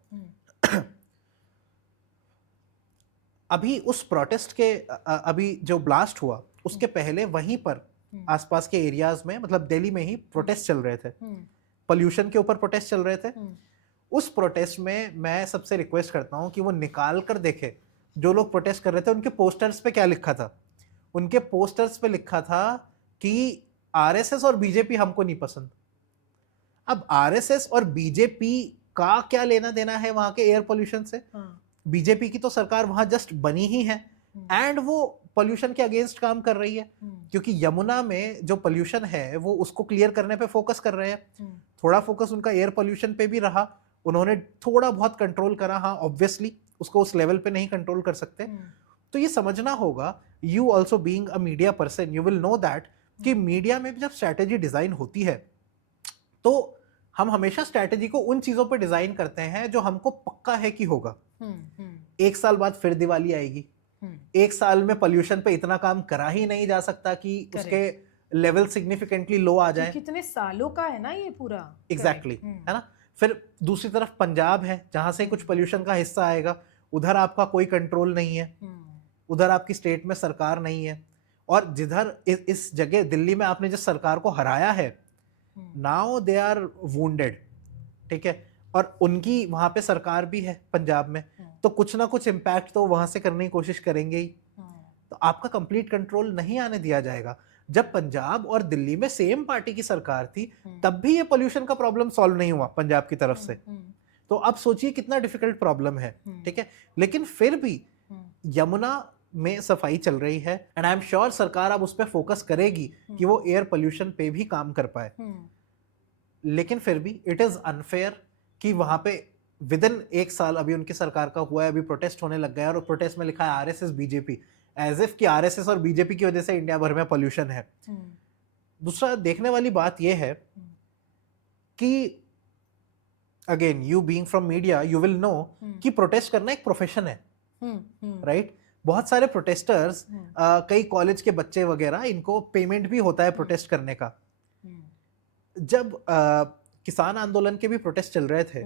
अभी उस प्रोटेस्ट के अभी जो ब्लास्ट हुआ उसके पहले वहीं पर आसपास के एरियाज में, मतलब दिल्ली में ही प्रोटेस्ट चल रहे थे, पोल्यूशन के ऊपर प्रोटेस्ट चल रहे थे। उस प्रोटेस्ट में मैं सबसे रिक्वेस्ट करता हूं कि वो निकाल कर देखे जो लोग प्रोटेस्ट कर रहे थे उनके पोस्टर्स पे क्या लिखा था। उनके पोस्टर्स पे लिखा था कि आरएसएस और बीजेपी हमको नहीं पसंद। अब आरएसएस और बीजेपी का क्या लेना देना है वहां के एयर पोल्यूशन से? बीजेपी की तो सरकार वहां जस्ट बनी ही है एंड वो पोल्यूशन के अगेंस्ट काम कर रही है, क्योंकि यमुना में जो पोल्यूशन है वो उसको क्लियर करने पे फोकस कर रहे हैं। थोड़ा फोकस उनका एयर पोल्यूशन पे भी रहा, उन्होंने थोड़ा बहुत कंट्रोल करा, हाँ ऑब्वियसली उसको उस लेवल पे नहीं कंट्रोल कर सकते। तो ये समझना होगा, you also being a media person you will know that कि मीडिया में भी जब स्ट्रैटेजी डिजाइन होती है तो हम हमेशा स्ट्रैटेजी को उन चीजों पर डिजाइन करते हैं जो हमको पक्का है कि होगा। एक साल बाद फिर दिवाली आएगी, एक साल में पोल्यूशन पे इतना काम करा ही नहीं जा सकता कि उसके लेवल सिग्निफिकेंटली लो आ जाए। कितने सालों का है ना ये पूरा। एग्जैक्टली है ना। फिर दूसरी तरफ पंजाब है जहां से कुछ पोल्यूशन का हिस्सा आएगा, उधर आपका कोई कंट्रोल नहीं है, उधर आपकी स्टेट में सरकार नहीं है। और जिधर इस जगह दिल्ली में आपने जिस सरकार को हराया है, नाउ दे आर वुंडेड, ठीक है, और उनकी वहां पे सरकार भी है पंजाब में, तो कुछ ना कुछ इम्पैक्ट तो वहां से करने की कोशिश करेंगे ही। तो आपका कंप्लीट कंट्रोल नहीं आने दिया जाएगा। जब पंजाब और दिल्ली में सेम पार्टी की सरकार थी तब भी ये पोल्यूशन का प्रॉब्लम सॉल्व नहीं हुआ पंजाब की तरफ से। तो अब सोचिए कितना डिफिकल्ट प्रॉब्लम है, ठीक है। लेकिन फिर भी यमुना में सफाई चल रही है एंड आई एम श्योर सरकार अब उस पर फोकस करेगी कि वो एयर पोल्यूशन पे भी काम कर पाए। लेकिन फिर भी इट इज अनफेयर कि वहां पे विद इन एक साल, अभी उनकी सरकार का हुआ है, अभी प्रोटेस्ट होने लग गया और प्रोटेस्ट में लिखा है आरएसएस बीजेपी, एज इफ कि आरएसएस और बीजेपी की वजह से इंडिया भर में पोल्यूशन है। दूसरा देखने वाली बात यह है कि again you being from media you will know कि प्रोटेस्ट करना एक प्रोफेशन है, राइट? बहुत सारे प्रोटेस्टर्स, कई कॉलेज के बच्चे वगैरह, इनको पेमेंट भी होता है प्रोटेस्ट करने का। जब किसान आंदोलन के भी प्रोटेस्ट चल रहे थे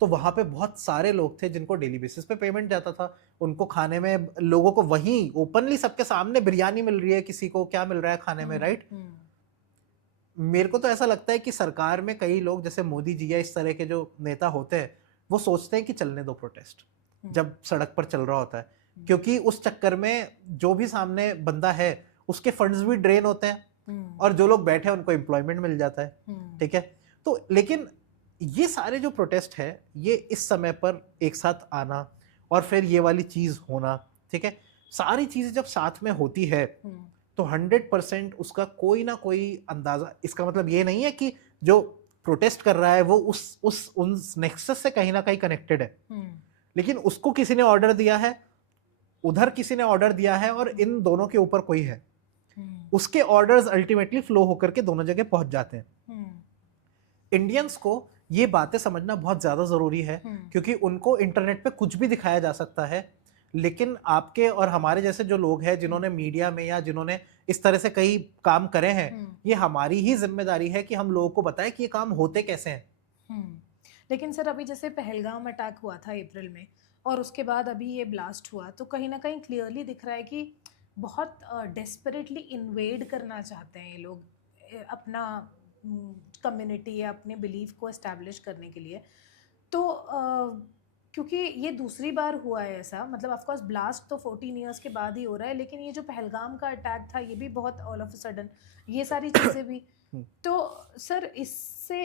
तो वहां पे बहुत सारे लोग थे जिनको डेली बेसिस पे पेमेंट जाता था, उनको खाने में, लोगों को वहीं ओपनली सबके सामने बिरयानी मिल रही है, किसी को क्या मिल रहा है खाने में, राइट? मेरे को तो ऐसा लगता है कि सरकार में कई लोग जैसे मोदी जी या इस तरह के जो नेता होते हैं वो सोचते हैं कि चलने दो प्रोटेस्ट जब सड़क पर चल रहा होता है, क्योंकि उस चक्कर में जो भी सामने बंदा है उसके फंड्स भी ड्रेन होते हैं और जो लोग बैठे हैं उनको एम्प्लॉयमेंट मिल जाता है, ठीक है। तो लेकिन ये सारे जो प्रोटेस्ट है ये इस समय पर एक साथ आना और फिर ये वाली चीज होना, ठीक है, सारी चीजें जब साथ में होती है तो 100% उसका कोई ना कोई अंदाजा, इसका मतलब ये नहीं है कि जो प्रोटेस्ट कर रहा है वो उन नेक्सस से कहीं ना कहीं कनेक्टेड है, लेकिन उसको किसी ने ऑर्डर दिया है, उधर किसी ने ऑर्डर दिया है और इन दोनों के ऊपर कोई है, उसके ऑर्डर्स अल्टीमेटली फ्लो होकर के दोनों जगह पहुंच जाते हैं। इंडियंस को ये बातें समझना बहुत ज्यादा जरूरी है क्योंकि उनको इंटरनेट पे कुछ भी दिखाया जा सकता है, लेकिन आपके और हमारे जैसे जो लोग हैं जिन्होंने मीडिया में या जिन्होंने इस तरह से कई काम करे हैं, ये हमारी ही जिम्मेदारी है कि हम लोगों को बताएं कि ये काम होते कैसे हैं। लेकिन सर अभी जैसे पहलगाम अटैक हुआ था अप्रैल में और उसके बाद अभी ये ब्लास्ट हुआ, तो कहीं ना कहीं क्लियरली दिख रहा है कि बहुत डेस्परेटली इन्वेड करना चाहते हैं ये लोग अपना कम्युनिटी या अपने बिलीफ को एस्टैब्लिश करने के लिए। तो क्योंकि ये दूसरी बार हुआ है ऐसा, मतलब ऑफ कोर्स ब्लास्ट तो 14 इयर्स के बाद ही हो रहा है, लेकिन ये जो पहलगाम का अटैक था ये भी बहुत ऑल ऑफ अ सडन, ये सारी चीज़ें भी। तो सर इससे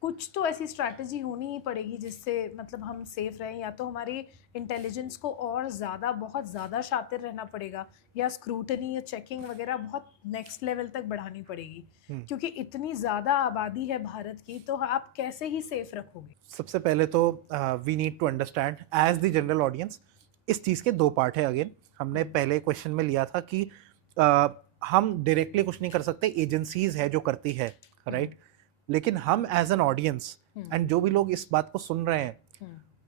कुछ तो ऐसी स्ट्रैटेजी होनी ही पड़ेगी जिससे मतलब हम सेफ रहें, या तो हमारी इंटेलिजेंस को और ज़्यादा बहुत ज़्यादा शातिर रहना पड़ेगा, या स्क्रूटनी या चेकिंग वगैरह बहुत नेक्स्ट लेवल तक बढ़ानी पड़ेगी, क्योंकि इतनी ज़्यादा आबादी है भारत की, तो आप कैसे ही सेफ रखोगे? सबसे पहले तो we need to understand as the general audience, इस चीज़ के दो पार्ट है। अगेन हमने पहले क्वेश्चन में लिया था कि हम डायरेक्टली कुछ नहीं कर सकते, एजेंसीज है जो करती है, राइट? लेकिन हम एज एन ऑडियंस एंड जो भी लोग इस बात को सुन रहे हैं,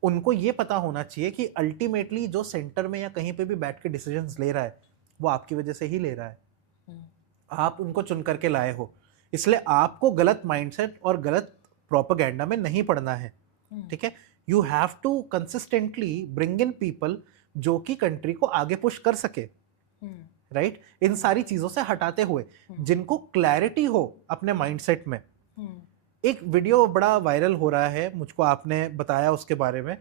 उनको ये पता होना चाहिए कि अल्टीमेटली जो सेंटर में या कहीं पे भी बैठ के डिसीजंस ले रहा है वो आपकी वजह से ही ले रहा है। आप उनको चुन करके लाए हो, इसलिए आपको गलत माइंडसेट और गलत प्रोपेगेंडा में नहीं पड़ना है, ठीक है? You have to consistently bring in people जो कि कंट्री को आगे पुश कर सके, राइट? इन सारी चीजों से हटाते हुए जिनको क्लैरिटी हो अपने माइंडसेट में। एक वीडियो बड़ा वायरल हो रहा है, मुझको आपने बताया उसके बारे में,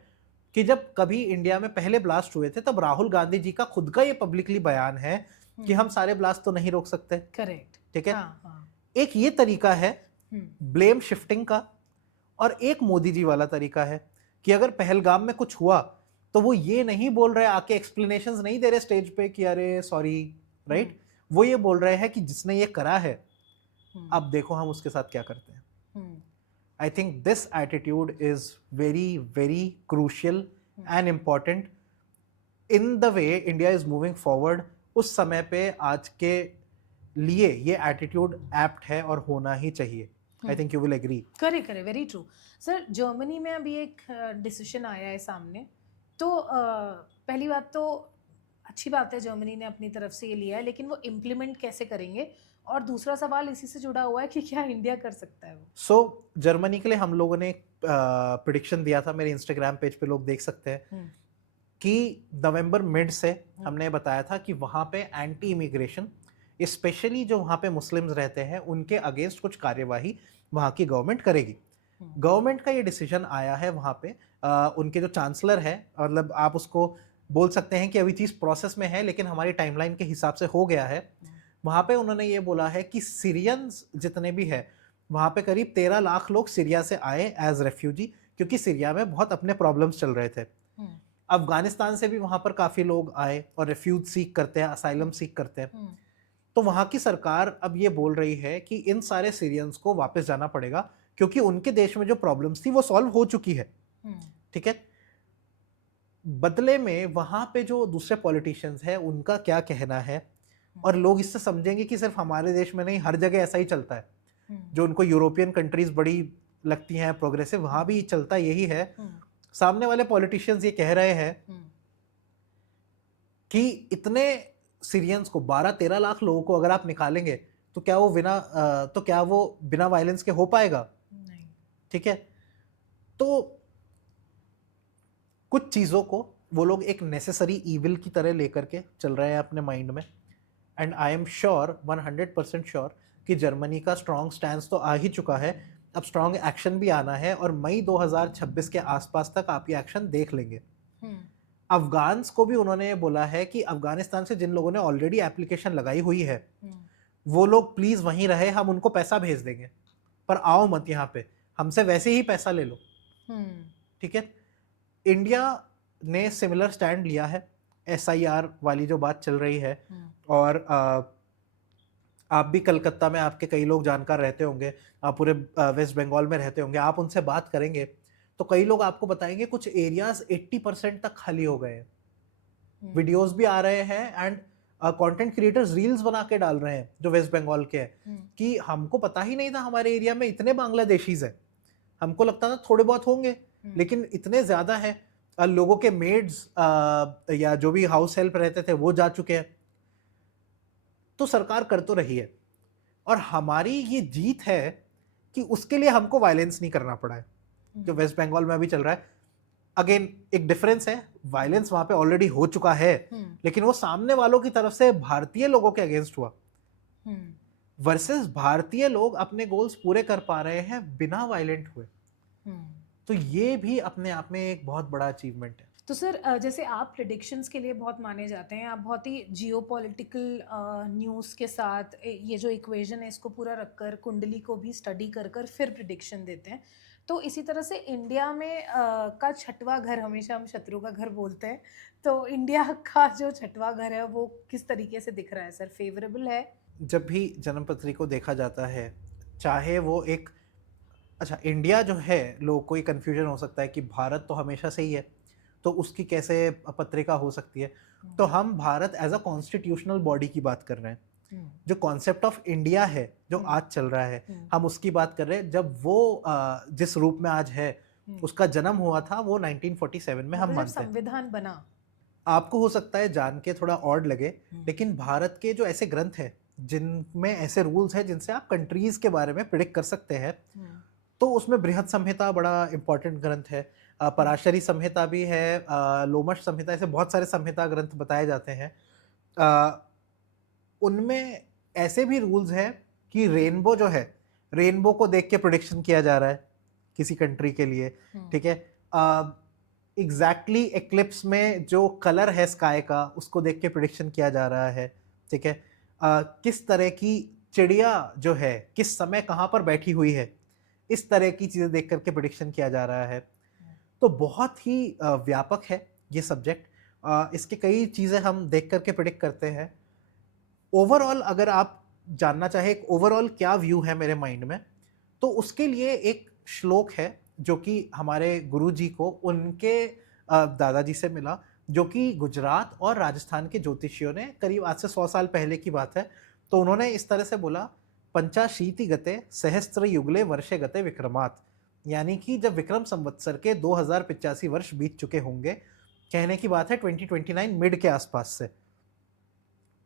कि जब कभी इंडिया में पहले ब्लास्ट हुए थे तब राहुल गांधी जी का खुद का ये पब्लिकली बयान है कि हम सारे ब्लास्ट तो नहीं रोक सकते, करेक्ट, ठीक है? हाँ। एक ये तरीका है ब्लेम शिफ्टिंग का, और एक मोदी जी वाला तरीका है कि अगर पहलगाम में कुछ हुआ तो वो ये नहीं बोल रहे, आके एक्सप्लेनेशंस नहीं दे रहे स्टेज पे कि अरे सॉरी, राइट? वो ये बोल रहे हैं कि जिसने ये करा है अब देखो हम उसके साथ क्या करते हैं। I think this attitude is very, very crucial and important in the way India is moving forward. उस समय पे आज के लिए ये attitude apt है और होना ही चाहिए। I think you will agree. करे वेरी ट्रू। सर जर्मनी में अभी एक डिसीजन आया है सामने, तो पहली बात तो अच्छी बात है जर्मनी ने अपनी तरफ से ये लिया है, लेकिन वो इम्प्लीमेंट कैसे करेंगे, और दूसरा सवाल इसी से जुड़ा हुआ है कि क्या इंडिया कर सकता है वो? सो जर्मनी के लिए हम लोगों ने प्रिडिक्शन दिया था, मेरे इंस्टाग्राम पेज पे लोग देख सकते हैं कि नवंबर मिड से हमने बताया था कि वहाँ पे एंटी इमिग्रेशन, स्पेशली जो वहाँ पे मुस्लिम्स रहते हैं उनके अगेंस्ट कुछ कार्यवाही वहाँ की गवर्नमेंट करेगी। गवर्नमेंट का ये डिसीजन आया है वहाँ पे, उनके जो चांसलर है, मतलब आप उसको बोल सकते हैं कि अभी चीज़ प्रोसेस में है लेकिन हमारी टाइमलाइन के हिसाब से हो गया है। वहाँ पे उन्होंने ये बोला है कि सीरियंस जितने भी है वहाँ पे करीब 13 लाख लोग सीरिया से आए एज रेफ्यूजी, क्योंकि सीरिया में बहुत अपने प्रॉब्लम्स चल रहे थे। अफगानिस्तान से भी वहाँ पर काफ़ी लोग आए और रेफ्यूज सीक करते हैं, असाइलम सीक करते हैं। तो वहाँ की सरकार अब ये बोल रही है कि इन सारे सीरियंस को वापस जाना पड़ेगा, क्योंकि उनके देश में जो प्रॉब्लम्स थी वो सॉल्व हो चुकी है, ठीक है? बदले में वहाँ पे जो दूसरे पॉलिटिशियंस हैं उनका क्या कहना है, और लोग इससे समझेंगे कि सिर्फ हमारे देश में नहीं हर जगह ऐसा ही चलता है। जो उनको यूरोपियन कंट्रीज बड़ी लगती हैं प्रोग्रेसिव, वहाँ भी चलता यही है। सामने वाले पॉलिटिशियंस ये कह रहे हैं कि इतने सीरियंस को, 12-13 लाख लोगों को अगर आप निकालेंगे तो क्या वो बिना वायलेंस के हो पाएगा? नहीं, ठीक है? तो कुछ चीज़ों को वो लोग एक नेसेसरी ईविल की तरह लेकर के चल रहे हैं अपने माइंड में, and I am sure 100% sure कि जर्मनी का स्ट्रॉन्ग स्टैंड तो आ ही चुका है, अब स्ट्रॉन्ग एक्शन भी आना है, और मई 2026 के आसपास तक आप ये एक्शन देख लेंगे। अफगान्स को भी उन्होंने बोला है कि अफगानिस्तान से जिन लोगों ने ऑलरेडी एप्लीकेशन लगाई हुई है वो लोग प्लीज वहीं रहे, हम उनको पैसा भेज देंगे पर आओ मत यहाँ पे, हमसे वैसे ही पैसा ले लो, ठीक है? इंडिया ने सिमिलर स्टैंड लिया है, SIR वाली जो बात चल रही है, और आप भी कलकत्ता में, आपके कई लोग जानकार रहते होंगे, आप पूरे वेस्ट बंगाल में रहते होंगे, आप उनसे बात करेंगे तो कई लोग आपको बताएंगे कुछ एरियाज 80% तक खाली हो गए हैं। वीडियोस भी आ रहे हैं एंड कंटेंट क्रिएटर्स रील्स बना के डाल रहे हैं जो वेस्ट बंगाल के हैं कि हमको पता ही नहीं था हमारे एरिया में इतने बांग्लादेशीज हैं, हमको लगता था थोड़े बहुत होंगे लेकिन इतने ज्यादा हैं। लोगों के मेड्स या जो भी हाउस हेल्प रहते थे वो जा चुके हैं। तो सरकार कर तो रही है, और हमारी ये जीत है कि उसके लिए हमको वायलेंस नहीं करना पड़ा है जो वेस्ट बंगाल में अभी चल रहा है। अगेन एक डिफरेंस है, वायलेंस वहां पे ऑलरेडी हो चुका है, लेकिन वो सामने वालों की तरफ से भारतीय लोगों के अगेंस्ट हुआ, वर्सेस भारतीय लोग अपने गोल्स पूरे कर पा रहे हैं बिना वायलेंट हुए। तो ये भी अपने आप में एक बहुत बड़ा अचीवमेंट है। तो सर जैसे आप प्रिडिक्शंस के लिए बहुत माने जाते हैं, आप बहुत ही जियोपॉलिटिकल न्यूज़ के साथ ये जो इक्वेशन है इसको पूरा रखकर कुंडली को भी स्टडी कर कर फिर प्रिडिक्शन देते हैं। तो इसी तरह से इंडिया में का छठवां घर हमेशा हम शत्रु का घर बोलते हैं, तो इंडिया का जो छठवां घर है वो किस तरीके से दिख रहा है सर, फेवरेबल है? जब भी जन्मपत्री को देखा जाता है, चाहे वो एक, अच्छा इंडिया जो है, लोगों को ये कन्फ्यूजन हो सकता है कि भारत तो हमेशा से ही है, तो उसकी कैसे पत्रिका हो सकती है। तो हम Bharat as a constitutional body की बात कर रहे हैं। जो कॉन्सेप्ट ऑफ इंडिया है जो आज चल रहा है, हम उसकी बात कर रहे हैं। जब वो जिस रूप में आज है, उसका जन्म हुआ था वो 1947 में, हम मानते हैं संविधान बना। आपको हो सकता है जान के थोड़ा ऑड लगे, लेकिन भारत के जो ऐसे ग्रंथ हैं जिनमें ऐसे रूल्स हैं जिनसे आप कंट्रीज के बारे में प्रिडिक्ट कर सकते हैं, तो उसमें बृहद संहिता बड़ा इंपॉर्टेंट ग्रंथ है, पराशरी संहिता भी है, लोमश संहिता, ऐसे बहुत सारे संहिता ग्रंथ बताए जाते हैं। उनमें ऐसे भी रूल्स हैं कि रेनबो जो है, रेनबो को देख के प्रिडिक्शन किया जा रहा है किसी कंट्री के लिए, ठीक है। एग्जैक्टली एक्लिप्स में जो कलर है स्काई का, उसको देख के प्रिडिक्शन किया जा रहा है, ठीक है। किस तरह की चिड़िया जो है किस समय कहाँ पर बैठी हुई है, इस तरह की चीज़ें देख करके प्रिडिक्शन किया जा रहा है। तो बहुत ही व्यापक है ये सब्जेक्ट। इसके कई चीज़ें हम देख करके प्रिडिक्ट करते हैं। ओवरऑल अगर आप जानना चाहे एक ओवरऑल क्या व्यू है मेरे माइंड में, तो उसके लिए एक श्लोक है जो कि हमारे गुरुजी को उनके दादाजी से मिला, जो कि गुजरात और राजस्थान के ज्योतिषियों ने करीब आज से 100 साल पहले की बात है। तो उन्होंने इस तरह से बोला, पंचाशीति गते सहस्त्र युगले वर्षे गते विक्रमात्, यानी कि जब विक्रम संवत्सर के 2085 वर्ष बीत चुके होंगे, कहने की बात है 2029 मिड के आसपास से।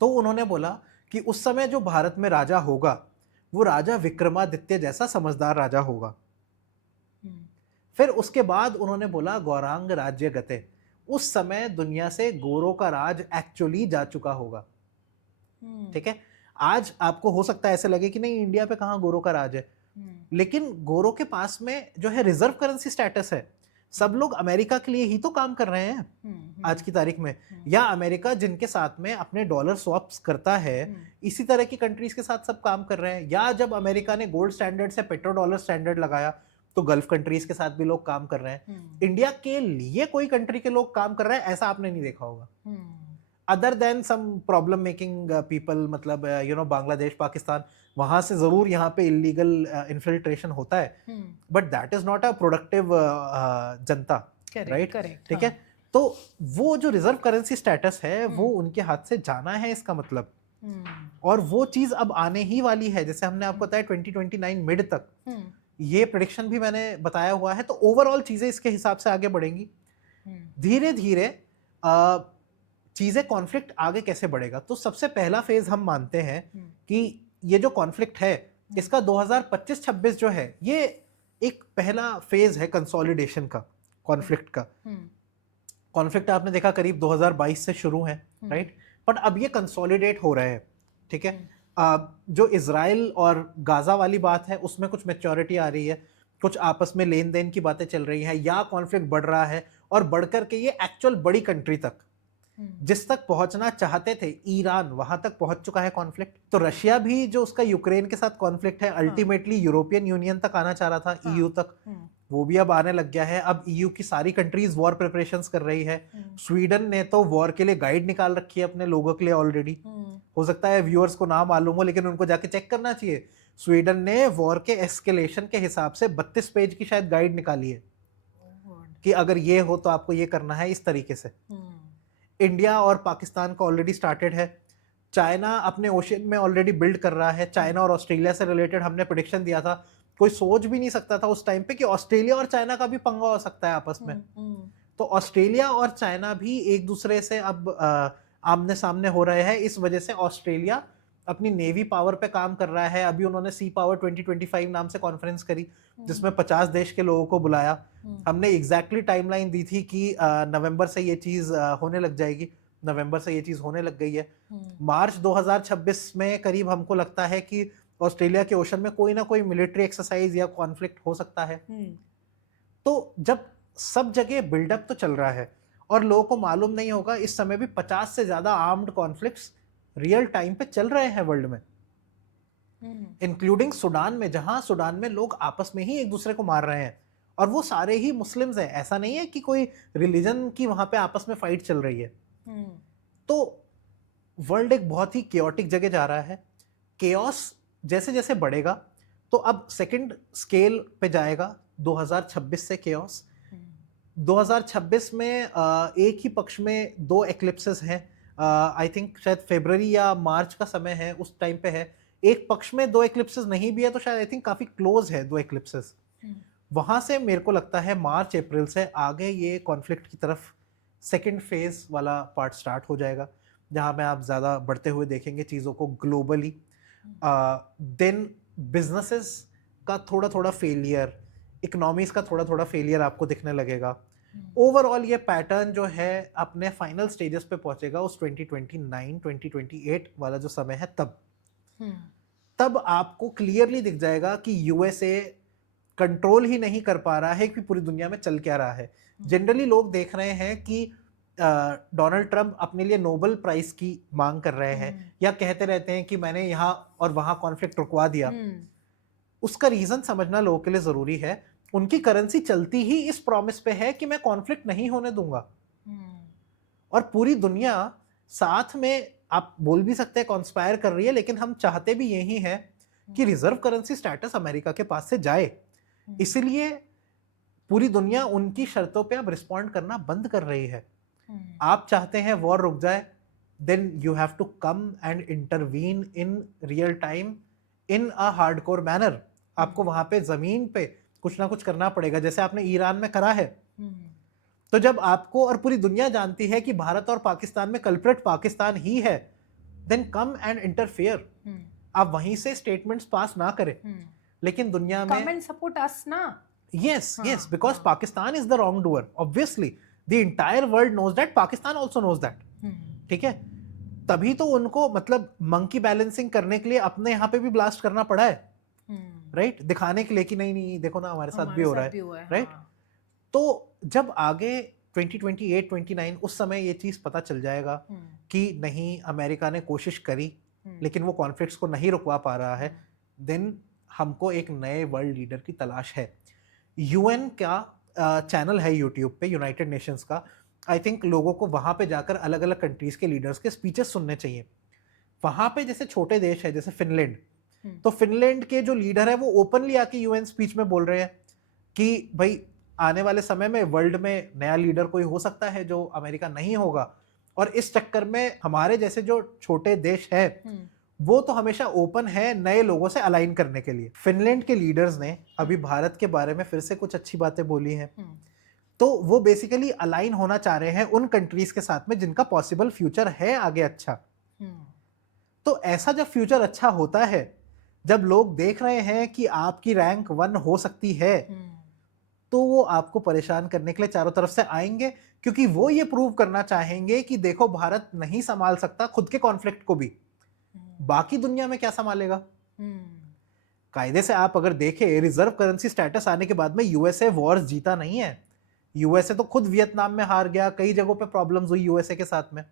तो उन्होंने बोला कि उस समय जो भारत में राजा होगा वो राजा विक्रमादित्य जैसा समझदार राजा होगा। फिर उसके बाद उन्होंने बोला गौरांग राज्य गते, उस समय दुनिया से गोरों का राज एक्चुअली जा चुका होगा, ठीक है। आज आपको हो सकता है ऐसे लगे कि नहीं इंडिया पे कहाँ गोरों का राज है, लेकिन गोरों के पास में जो है रिजर्व करेंसी स्टेटस है। सब लोग अमेरिका के लिए ही तो काम कर रहे हैं आज की तारीख में, या अमेरिका जिनके साथ में अपने डॉलर स्वैप्स करता है, इसी तरह की कंट्रीज के साथ सब काम कर रहे हैं। या जब अमेरिका ने गोल्ड स्टैंडर्ड से पेट्रो डॉलर स्टैंडर्ड लगाया, तो गल्फ कंट्रीज के साथ भी लोग काम कर रहे हैं। इंडिया के लिए कोई कंट्री के लोग काम कर रहे हैं ऐसा आपने नहीं देखा होगा, other than some problem making people, मतलब बांग्लादेश, पाकिस्तान, वहां से जरूर यहाँ पे इलीगल इन्फिल्ट्रेशन होता है, but that is not a productive Janata, right, ठीक है। तो वो जो रिजर्व करेंसी स्टेटस है वो उनके हाथ से जाना है, इसका मतलब, और वो चीज अब आने ही वाली है। जैसे हमने आपको बताया 2029 मिड तक, ये प्रेडिक्शन भी मैंने बताया हुआ है। तो ओवरऑल चीजें इसके हिसाब से आगे बढ़ेंगी धीरे धीरे। चीजें कॉन्फ्लिक्ट आगे कैसे बढ़ेगा, तो सबसे पहला फेज हम मानते हैं कि ये जो कॉन्फ्लिक्ट है इसका 2025-26 जो है, ये एक पहला फेज है कंसोलिडेशन का, कॉन्फ्लिक्ट का। कॉन्फ्लिक्ट आपने देखा करीब 2022 से शुरू है, राइट, बट अब ये कंसोलिडेट हो रहे हैं, ठीक है। जो इजराइल और गाजा वाली बात है उसमें कुछ मैच्योरिटी आ रही है, कुछ आपस में लेन देन की बातें चल रही है, या कॉन्फ्लिक्ट बढ़ रहा है और बढ़कर के ये एक्चुअल बड़ी कंट्री तक, जिस तक पहुंचना चाहते थे ईरान, वहां तक पहुंच चुका है कॉन्फ्लिक्ट। तो रशिया भी जो उसका यूक्रेन के साथ कॉन्फ्लिक्ट है, अल्टीमेटली यूरोपियन यूनियन तक आना चाह रहा था, ईयू तक, वो भी अब आने लग गया है। अब ईयू की सारी कंट्रीज वॉर प्रिपरेशंस कर रही है। स्वीडन ने तो वॉर के लिए गाइड निकाल रखी है अपने लोगों के लिए ऑलरेडी। हो सकता है व्यूअर्स को ना मालूम हो, लेकिन उनको जाके चेक करना चाहिए। स्वीडन ने वॉर के एस्केलेशन के हिसाब से 32 पेज की शायद गाइड निकाली है कि अगर ये हो तो आपको ये करना है, इस तरीके से। इंडिया और पाकिस्तान का ऑलरेडी स्टार्टेड है। चाइना अपने ओशन में ऑलरेडी बिल्ड कर रहा है। चाइना और ऑस्ट्रेलिया से रिलेटेड हमने प्रेडिक्शन दिया था, कोई सोच भी नहीं सकता था उस टाइम पे कि ऑस्ट्रेलिया और चाइना का भी पंगा हो सकता है आपस में। तो ऑस्ट्रेलिया और चाइना भी एक दूसरे से अब आमने सामने हो रहे हैं। इस वजह से ऑस्ट्रेलिया अपनी नेवी पावर पे काम कर रहा है। अभी उन्होंने सी पावर 2025 नाम से कॉन्फ्रेंस करी जिसमें 50 देश के लोगों को बुलाया। हमने एग्जैक्टली टाइमलाइन दी थी कि नवंबर से ये चीज होने लग जाएगी, नवंबर से ये चीज होने लग गई है। मार्च 2026 में करीब हमको लगता है कि ऑस्ट्रेलिया के ओशन में कोई ना कोई मिलिट्री एक्सरसाइज या कॉन्फ्लिक्ट हो सकता है। तो जब सब जगह बिल्डअप तो चल रहा है और लोगों को मालूम नहीं होगा, इस समय भी 50 से ज्यादा आर्म्ड कॉन्फ्लिक्ट्स रियल टाइम पे चल रहे हैं वर्ल्ड में, इंक्लूडिंग सूडान में, जहां सूडान में लोग आपस में ही एक दूसरे को मार रहे हैं और वो सारे ही मुस्लिम्स हैं। ऐसा नहीं है कि कोई रिलीजन की वहां पे आपस में फाइट चल रही है। तो वर्ल्ड एक बहुत ही केओटिक जगह जा रहा है। केओस जैसे जैसे बढ़ेगा तो अब सेकंड स्केल पे जाएगा 2026 से केओस। 2026 में एक ही पक्ष में 2 एक्लिप्सेस हैं। आई थिंक शायद फरवरी या मार्च का समय है, उस टाइम पे है। एक पक्ष में 2 एक्लिप्सेस नहीं भी है तो शायद आई थिंक काफी क्लोज है 2 एक्लिप्सेस। वहां से मेरे को लगता है मार्च अप्रैल से आगे ये कॉन्फ्लिक्ट की तरफ सेकंड फेज वाला पार्ट स्टार्ट हो जाएगा, जहां में आप ज्यादा बढ़ते हुए देखेंगे चीजों को ग्लोबली। देन बिजनेसेस का थोड़ा थोड़ा फेलियर, इकोनॉमीज का थोड़ा थोड़ा फेलियर आपको दिखने लगेगा। ओवरऑल ये पैटर्न जो है अपने फाइनल स्टेजेस पे पहुंचेगा उस 2029 2028 वाला जो समय है तब आपको क्लियरली दिख जाएगा कि यूएसए कंट्रोल ही नहीं कर पा रहा है कि पूरी दुनिया में चल क्या रहा है। जनरली लोग देख रहे हैं कि डोनाल्ड ट्रंप अपने लिए नोबेल प्राइज की मांग कर रहे हैं या कहते रहते हैं कि मैंने यहाँ और वहां कॉन्फ्लिक्ट रुकवा दिया। उसका रीजन समझना लोगों के लिए जरूरी है। उनकी करेंसी चलती ही इस प्रॉमिस पे है कि मैं कॉन्फ्लिक्ट नहीं होने दूंगा, और पूरी दुनिया साथ में, आप बोल भी सकते हैं कॉन्स्पायर कर रही है, लेकिन हम चाहते भी यही है कि रिजर्व करेंसी स्टेटस अमेरिका के पास से जाए। इसलिए पूरी दुनिया उनकी शर्तों पे अब रिस्पॉन्ड करना बंद कर रही है। आप चाहते हैं वॉर रुक जाए, then you have to come and intervene in real time in a hardcore manner. आपको वहां पे जमीन पे कुछ ना कुछ करना पड़ेगा, जैसे आपने ईरान में करा है। तो जब आपको और पूरी दुनिया जानती है कि भारत और पाकिस्तान में कल्प्रिट पाकिस्तान ही है, देन कम एंड इंटरफेयर। आप वहीं से स्टेटमेंट्स पास ना करें, लेकिन दुनिया में कम एंड सपोर्ट अस ना। yes because Pakistan is the wrongdoer, obviously the entire world knows that, Pakistan also knows that। ठीक है, तभी तो उनको मतलब मंकी बैलेंसिंग करने के लिए अपने यहाँ पे भी ब्लास्ट करना पड़ा है, राइट? दिखाने के लिए कि नहीं नहीं देखो ना हमारे साथ भी हो रहा है, राइट? तो जब आगे 2028-29 उस समय ये चीज पता चल जाएगा कि नहीं, अमेरिका ने कोशिश करी लेकिन वो कॉन्फ्लिक्ट्स को नहीं रुकवा पा रहा है, देन हमको एक नए वर्ल्ड लीडर की तलाश है। यूएन का चैनल है यूट्यूब पे, यूनाइटेड नेशंस का। आई थिंक लोगों को वहां पे जाकर अलग अलग कंट्रीज के लीडर्स के स्पीचेस सुनने चाहिए। वहां पे जैसे छोटे देश है जैसे फिनलैंड, तो फिनलैंड के जो लीडर है वो ओपनली आके यूएन स्पीच में बोल रहे हैं कि भाई आने वाले समय में वर्ल्ड में नया लीडर कोई हो सकता है जो अमेरिका नहीं होगा, और इस चक्कर में हमारे जैसे जो छोटे देश है वो तो हमेशा ओपन है नए लोगों से अलाइन करने के लिए। फिनलैंड के लीडर्स ने अभी भारत के बारे में फिर से कुछ अच्छी बातें बोली हैं। तो वो बेसिकली अलाइन होना चाह रहे हैं उन कंट्रीज के साथ में जिनका पॉसिबल फ्यूचर है आगे अच्छा। तो ऐसा जब फ्यूचर अच्छा होता है, जब लोग देख रहे हैं कि आपकी रैंक 1 हो सकती है, तो वो आपको परेशान करने के लिए चारों तरफ से आएंगे, क्योंकि वो ये प्रूव करना चाहेंगे कि देखो भारत नहीं संभाल सकता खुद के कॉन्फ्लिक्ट को भी, बाकी दुनिया में क्या संभालेगा। कायदे से आप अगर देखें, रिजर्व करेंसी स्टेटस आने के बाद में यूएसए वॉर्स जीता नहीं है। यूएसए तो खुद वियतनाम में हार गया, कई जगहों पे प्रॉब्लम्स हुई यूएसए के साथ में,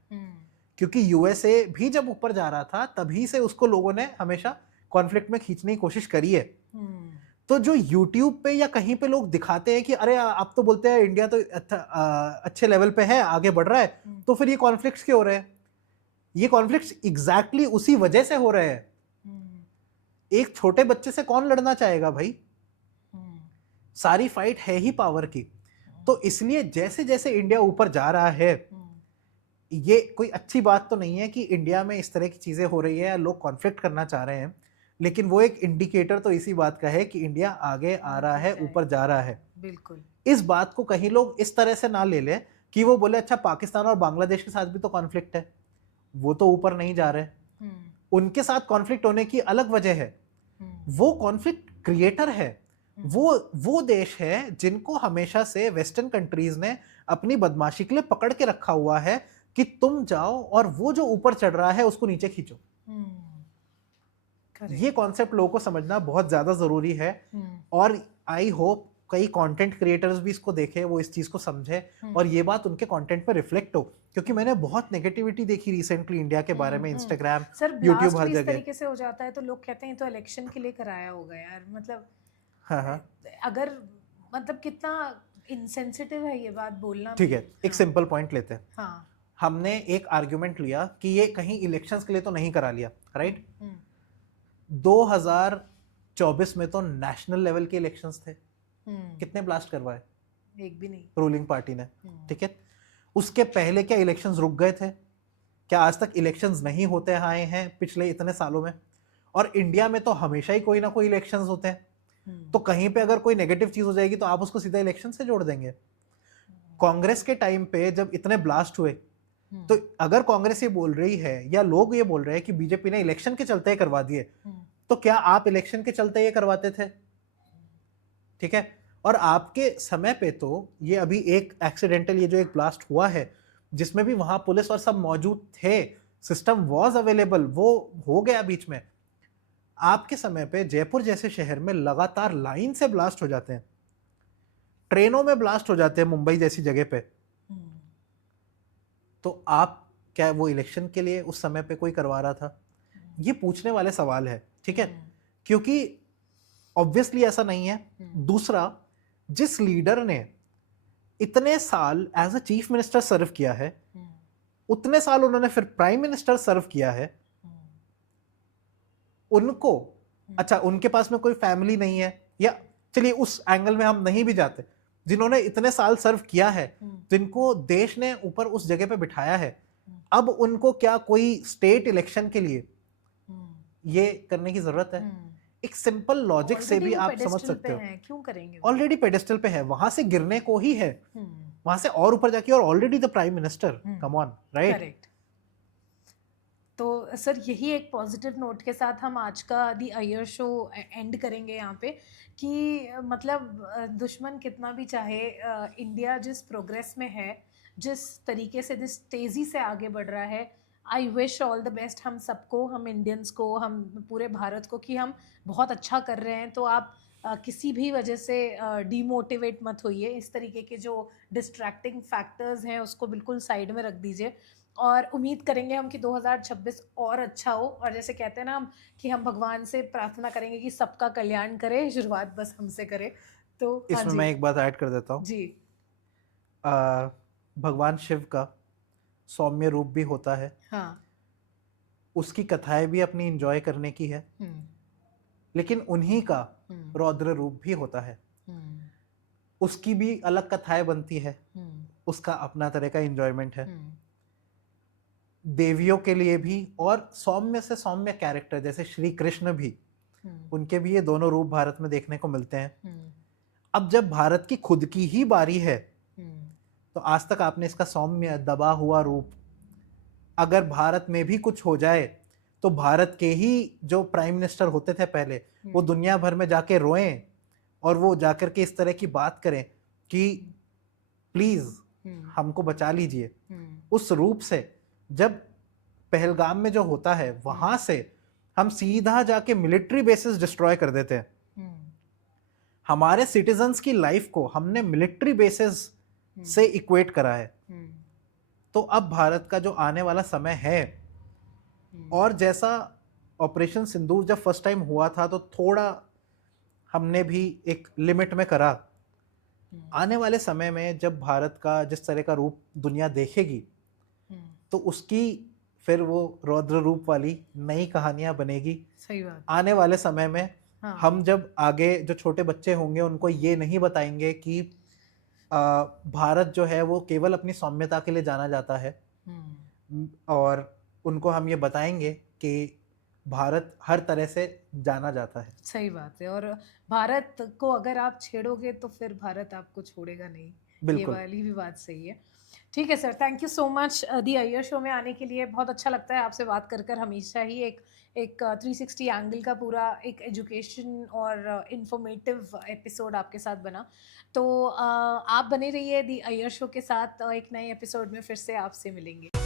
क्योंकि यूएसए भी जब ऊपर जा रहा था तभी से उसको लोगों ने हमेशा कॉन्फ्लिक्ट में खींचने की कोशिश करी है। तो जो यूट्यूब पे या कहीं पे लोग दिखाते हैं कि अरे आप तो बोलते हैं इंडिया तो अच्छे लेवल पे है, आगे बढ़ रहा है, तो फिर ये कॉन्फ्लिक्ट्स क्यों हो रहे हैं? ये कॉन्फ्लिक्ट्स एग्जैक्टली उसी वजह से हो रहे हैं। एक छोटे बच्चे से कौन लड़ना चाहेगा भाई? सारी फाइट है ही पावर की। तो इसलिए जैसे जैसे इंडिया ऊपर जा रहा है, ये कोई अच्छी बात तो नहीं है कि इंडिया में इस तरह की चीजें हो रही है, लोग कॉन्फ्लिक्ट करना चाह रहे हैं, लेकिन वो एक इंडिकेटर तो इसी बात का है कि इंडिया आगे आ रहा है, ऊपर जा रहा है। बिल्कुल। इस बात को कहीं लोग इस तरह से ना ले लें कि वो बोले अच्छा पाकिस्तान और बांग्लादेश के साथ भी तो कॉन्फ्लिक्ट है, वो तो ऊपर नहीं जा रहे। उनके साथ कॉन्फ्लिक्ट होने की अलग वजह है, वो कॉन्फ्लिक्ट क्रिएटर है। वो देश है जिनको हमेशा से वेस्टर्न कंट्रीज ने अपनी बदमाशी के लिए पकड़ के रखा हुआ है कि तुम जाओ और वो जो ऊपर चढ़ रहा है उसको नीचे खींचो। ये कॉन्सेप्ट लोगों को समझना बहुत ज्यादा जरूरी है, और आई होप कई कंटेंट क्रिएटर्स भी इसको देखें, वो इस चीज को समझे और ये बात उनके कंटेंट पे रिफ्लेक्ट हो, क्योंकि मैंने बहुत नेगेटिविटी देखी रिसेंटली इंडिया के बारे में, इंस्टाग्राम, सर यूट्यूब, ब्लास्ट हर भी इस जगह। तरीके से हो जाता है तो लोग कहते हैं तो इलेक्शन के लिए कराया होगा यार, मतलब हाँ हाँ अगर मतलब कितना इनसेंसिटिव है ये बात बोलना ठीक भी। है, एक सिंपल पॉइंट लेते हैं। हाँ हमने एक आर्ग्यूमेंट लिया कि ये कहीं इलेक्शंस के लिए तो नहीं करा लिया, राइट? 2024 में तो नेशनल लेवल के इलेक्शंस थे, कितने ब्लास्ट करवाए? एक भी नहीं, रूलिंग पार्टी ने, ठीक है। उसके पहले क्या इलेक्शंस रुक गए थे? क्या आज तक इलेक्शंस नहीं होते आए हैं पिछले इतने सालों में? और इंडिया में तो हमेशा ही कोई ना कोई इलेक्शंस होते हैं, तो कहीं पे अगर कोई नेगेटिव चीज हो जाएगी तो आप उसको सीधा इलेक्शन से जोड़ देंगे। कांग्रेस के टाइम पे जब इतने ब्लास्ट हुए, तो अगर कांग्रेस ये बोल रही है या लोग ये बोल रहे हैं कि बीजेपी ने इलेक्शन के चलते करवा दिए, तो क्या आप इलेक्शन के चलते ये करवाते थे? ठीक है। और आपके समय पे तो ये अभी एक एक्सीडेंटल ये जो एक ब्लास्ट हुआ है जिसमें भी वहां पुलिस और सब मौजूद थे, सिस्टम वाज अवेलेबल, वो हो गया बीच में। आपके समय पे जयपुर जैसे शहर में लगातार लाइन से ब्लास्ट हो जाते हैं, ट्रेनों में ब्लास्ट हो जाते हैं मुंबई जैसी जगह पे, तो आप क्या वो इलेक्शन के लिए उस समय पे कोई करवा रहा था? ये पूछने वाले सवाल है, ठीक है, क्योंकि ऑब्वियसली ऐसा नहीं है। दूसरा, जिस लीडर ने इतने साल एज अ चीफ मिनिस्टर सर्व किया है, उतने साल उन्होंने फिर प्राइम मिनिस्टर सर्व किया है, उनको अच्छा उनके पास में कोई फैमिली नहीं है, या चलिए उस एंगल में हम नहीं भी जाते, जिन्होंने इतने साल सर्व किया है, जिनको देश ने ऊपर उस जगह पे बिठाया है, अब उनको क्या कोई स्टेट इलेक्शन के लिए ये करने की जरूरत है? एक सिंपल लॉजिक से भी आप समझ सकते हो, क्यों करेंगे? ऑलरेडी पेडेस्टल पे है, वहां से गिरने को ही है, वहां से और ऊपर जाके, और already the prime minister, come on, right? Correct. तो सर यही एक पॉजिटिव नोट के साथ हम आज का दी अय्यर शो एंड करेंगे यहाँ पे, कि मतलब दुश्मन कितना भी चाहे, इंडिया जिस प्रोग्रेस में है, जिस तरीके से, जिस तेज़ी से आगे बढ़ रहा है, I wish all the best हम सबको, हम इंडियंस को, हम पूरे भारत को, कि हम बहुत अच्छा कर रहे हैं। तो आप किसी भी वजह से डीमोटिवेट मत होइए, इस तरीके के जो डिस्ट्रैक्टिंग फैक्टर्स हैं उसको बिल्कुल साइड में रख दीजिए, और उम्मीद करेंगे हम कि 2026 और अच्छा हो। और जैसे कहते हैं ना हम, कि हम भगवान से प्रार्थना करेंगे कि सबका कल्याण करे, शुरुआत बस हमसे करे। तो हाँ इसमें जी, मैं एक बात ऐड कर देता हूँ, जी भगवान शिव का सौम्य रूप भी होता है, हाँ, उसकी कथाएं भी अपनी एंजॉय करने की है, लेकिन उन्हीं का रौद्र रूप भी होता है, उसकी भी अलग कथाएं बनती है, उसका अपना तरह का एंजॉयमेंट है। देवियों के लिए भी, और सौम्य से सौम्य कैरेक्टर जैसे श्री कृष्ण भी, उनके भी ये दोनों रूप भारत में देखने को मिलते हैं। अब जब भारत की खुद की ही बारी है, तो आज तक आपने इसका सौम्य दबा हुआ रूप, अगर भारत में भी कुछ हो जाए तो भारत के ही जो प्राइम मिनिस्टर होते थे पहले, वो दुनिया भर में जाके रोएं और वो जाकर के इस तरह की बात करें कि प्लीज हमको बचा लीजिए, उस रूप से जब पहलगाम में जो होता है वहां से हम सीधा जाके मिलिट्री बेसिस डिस्ट्रॉय कर देते हैं, हमारे सिटीजन्स की लाइफ को हमने मिलिट्री बेसिस से इक्वेट करा है। तो अब भारत का जो आने वाला समय है, और जैसा ऑपरेशन सिंदूर जब फर्स्ट टाइम हुआ था तो थोड़ा हमने भी एक लिमिट में करा, आने वाले समय में जब भारत का जिस तरह का रूप दुनिया देखेगी, तो उसकी फिर वो रौद्र रूप वाली नई कहानियां बनेगी। सही बात। आने वाले समय में हाँ, हम जब आगे जो छोटे बच्चे होंगे उनको ये नहीं बताएंगे कि भारत जो है वो केवल अपनी सौम्यता के लिए जाना जाता है, और उनको हम ये बताएंगे कि भारत हर तरह से जाना जाता है। सही बात है। और भारत को अगर आप छेड़ोगे तो फिर भारत आपको छोड़ेगा नहीं, ये बिल्कुल। वाली भी बात सही है। ठीक है sir, thank you so much the Iyer show में आने के लिए। बहुत अच्छा लगता है आपसे बात कर हमेशा ही। एक 360 एंगल का पूरा एक एजुकेशन और इंफॉर्मेटिव एपिसोड आपके साथ बना। तो आप बने रहिए दी अय्यर शो के साथ। एक नए एपिसोड में फिर से आपसे मिलेंगे।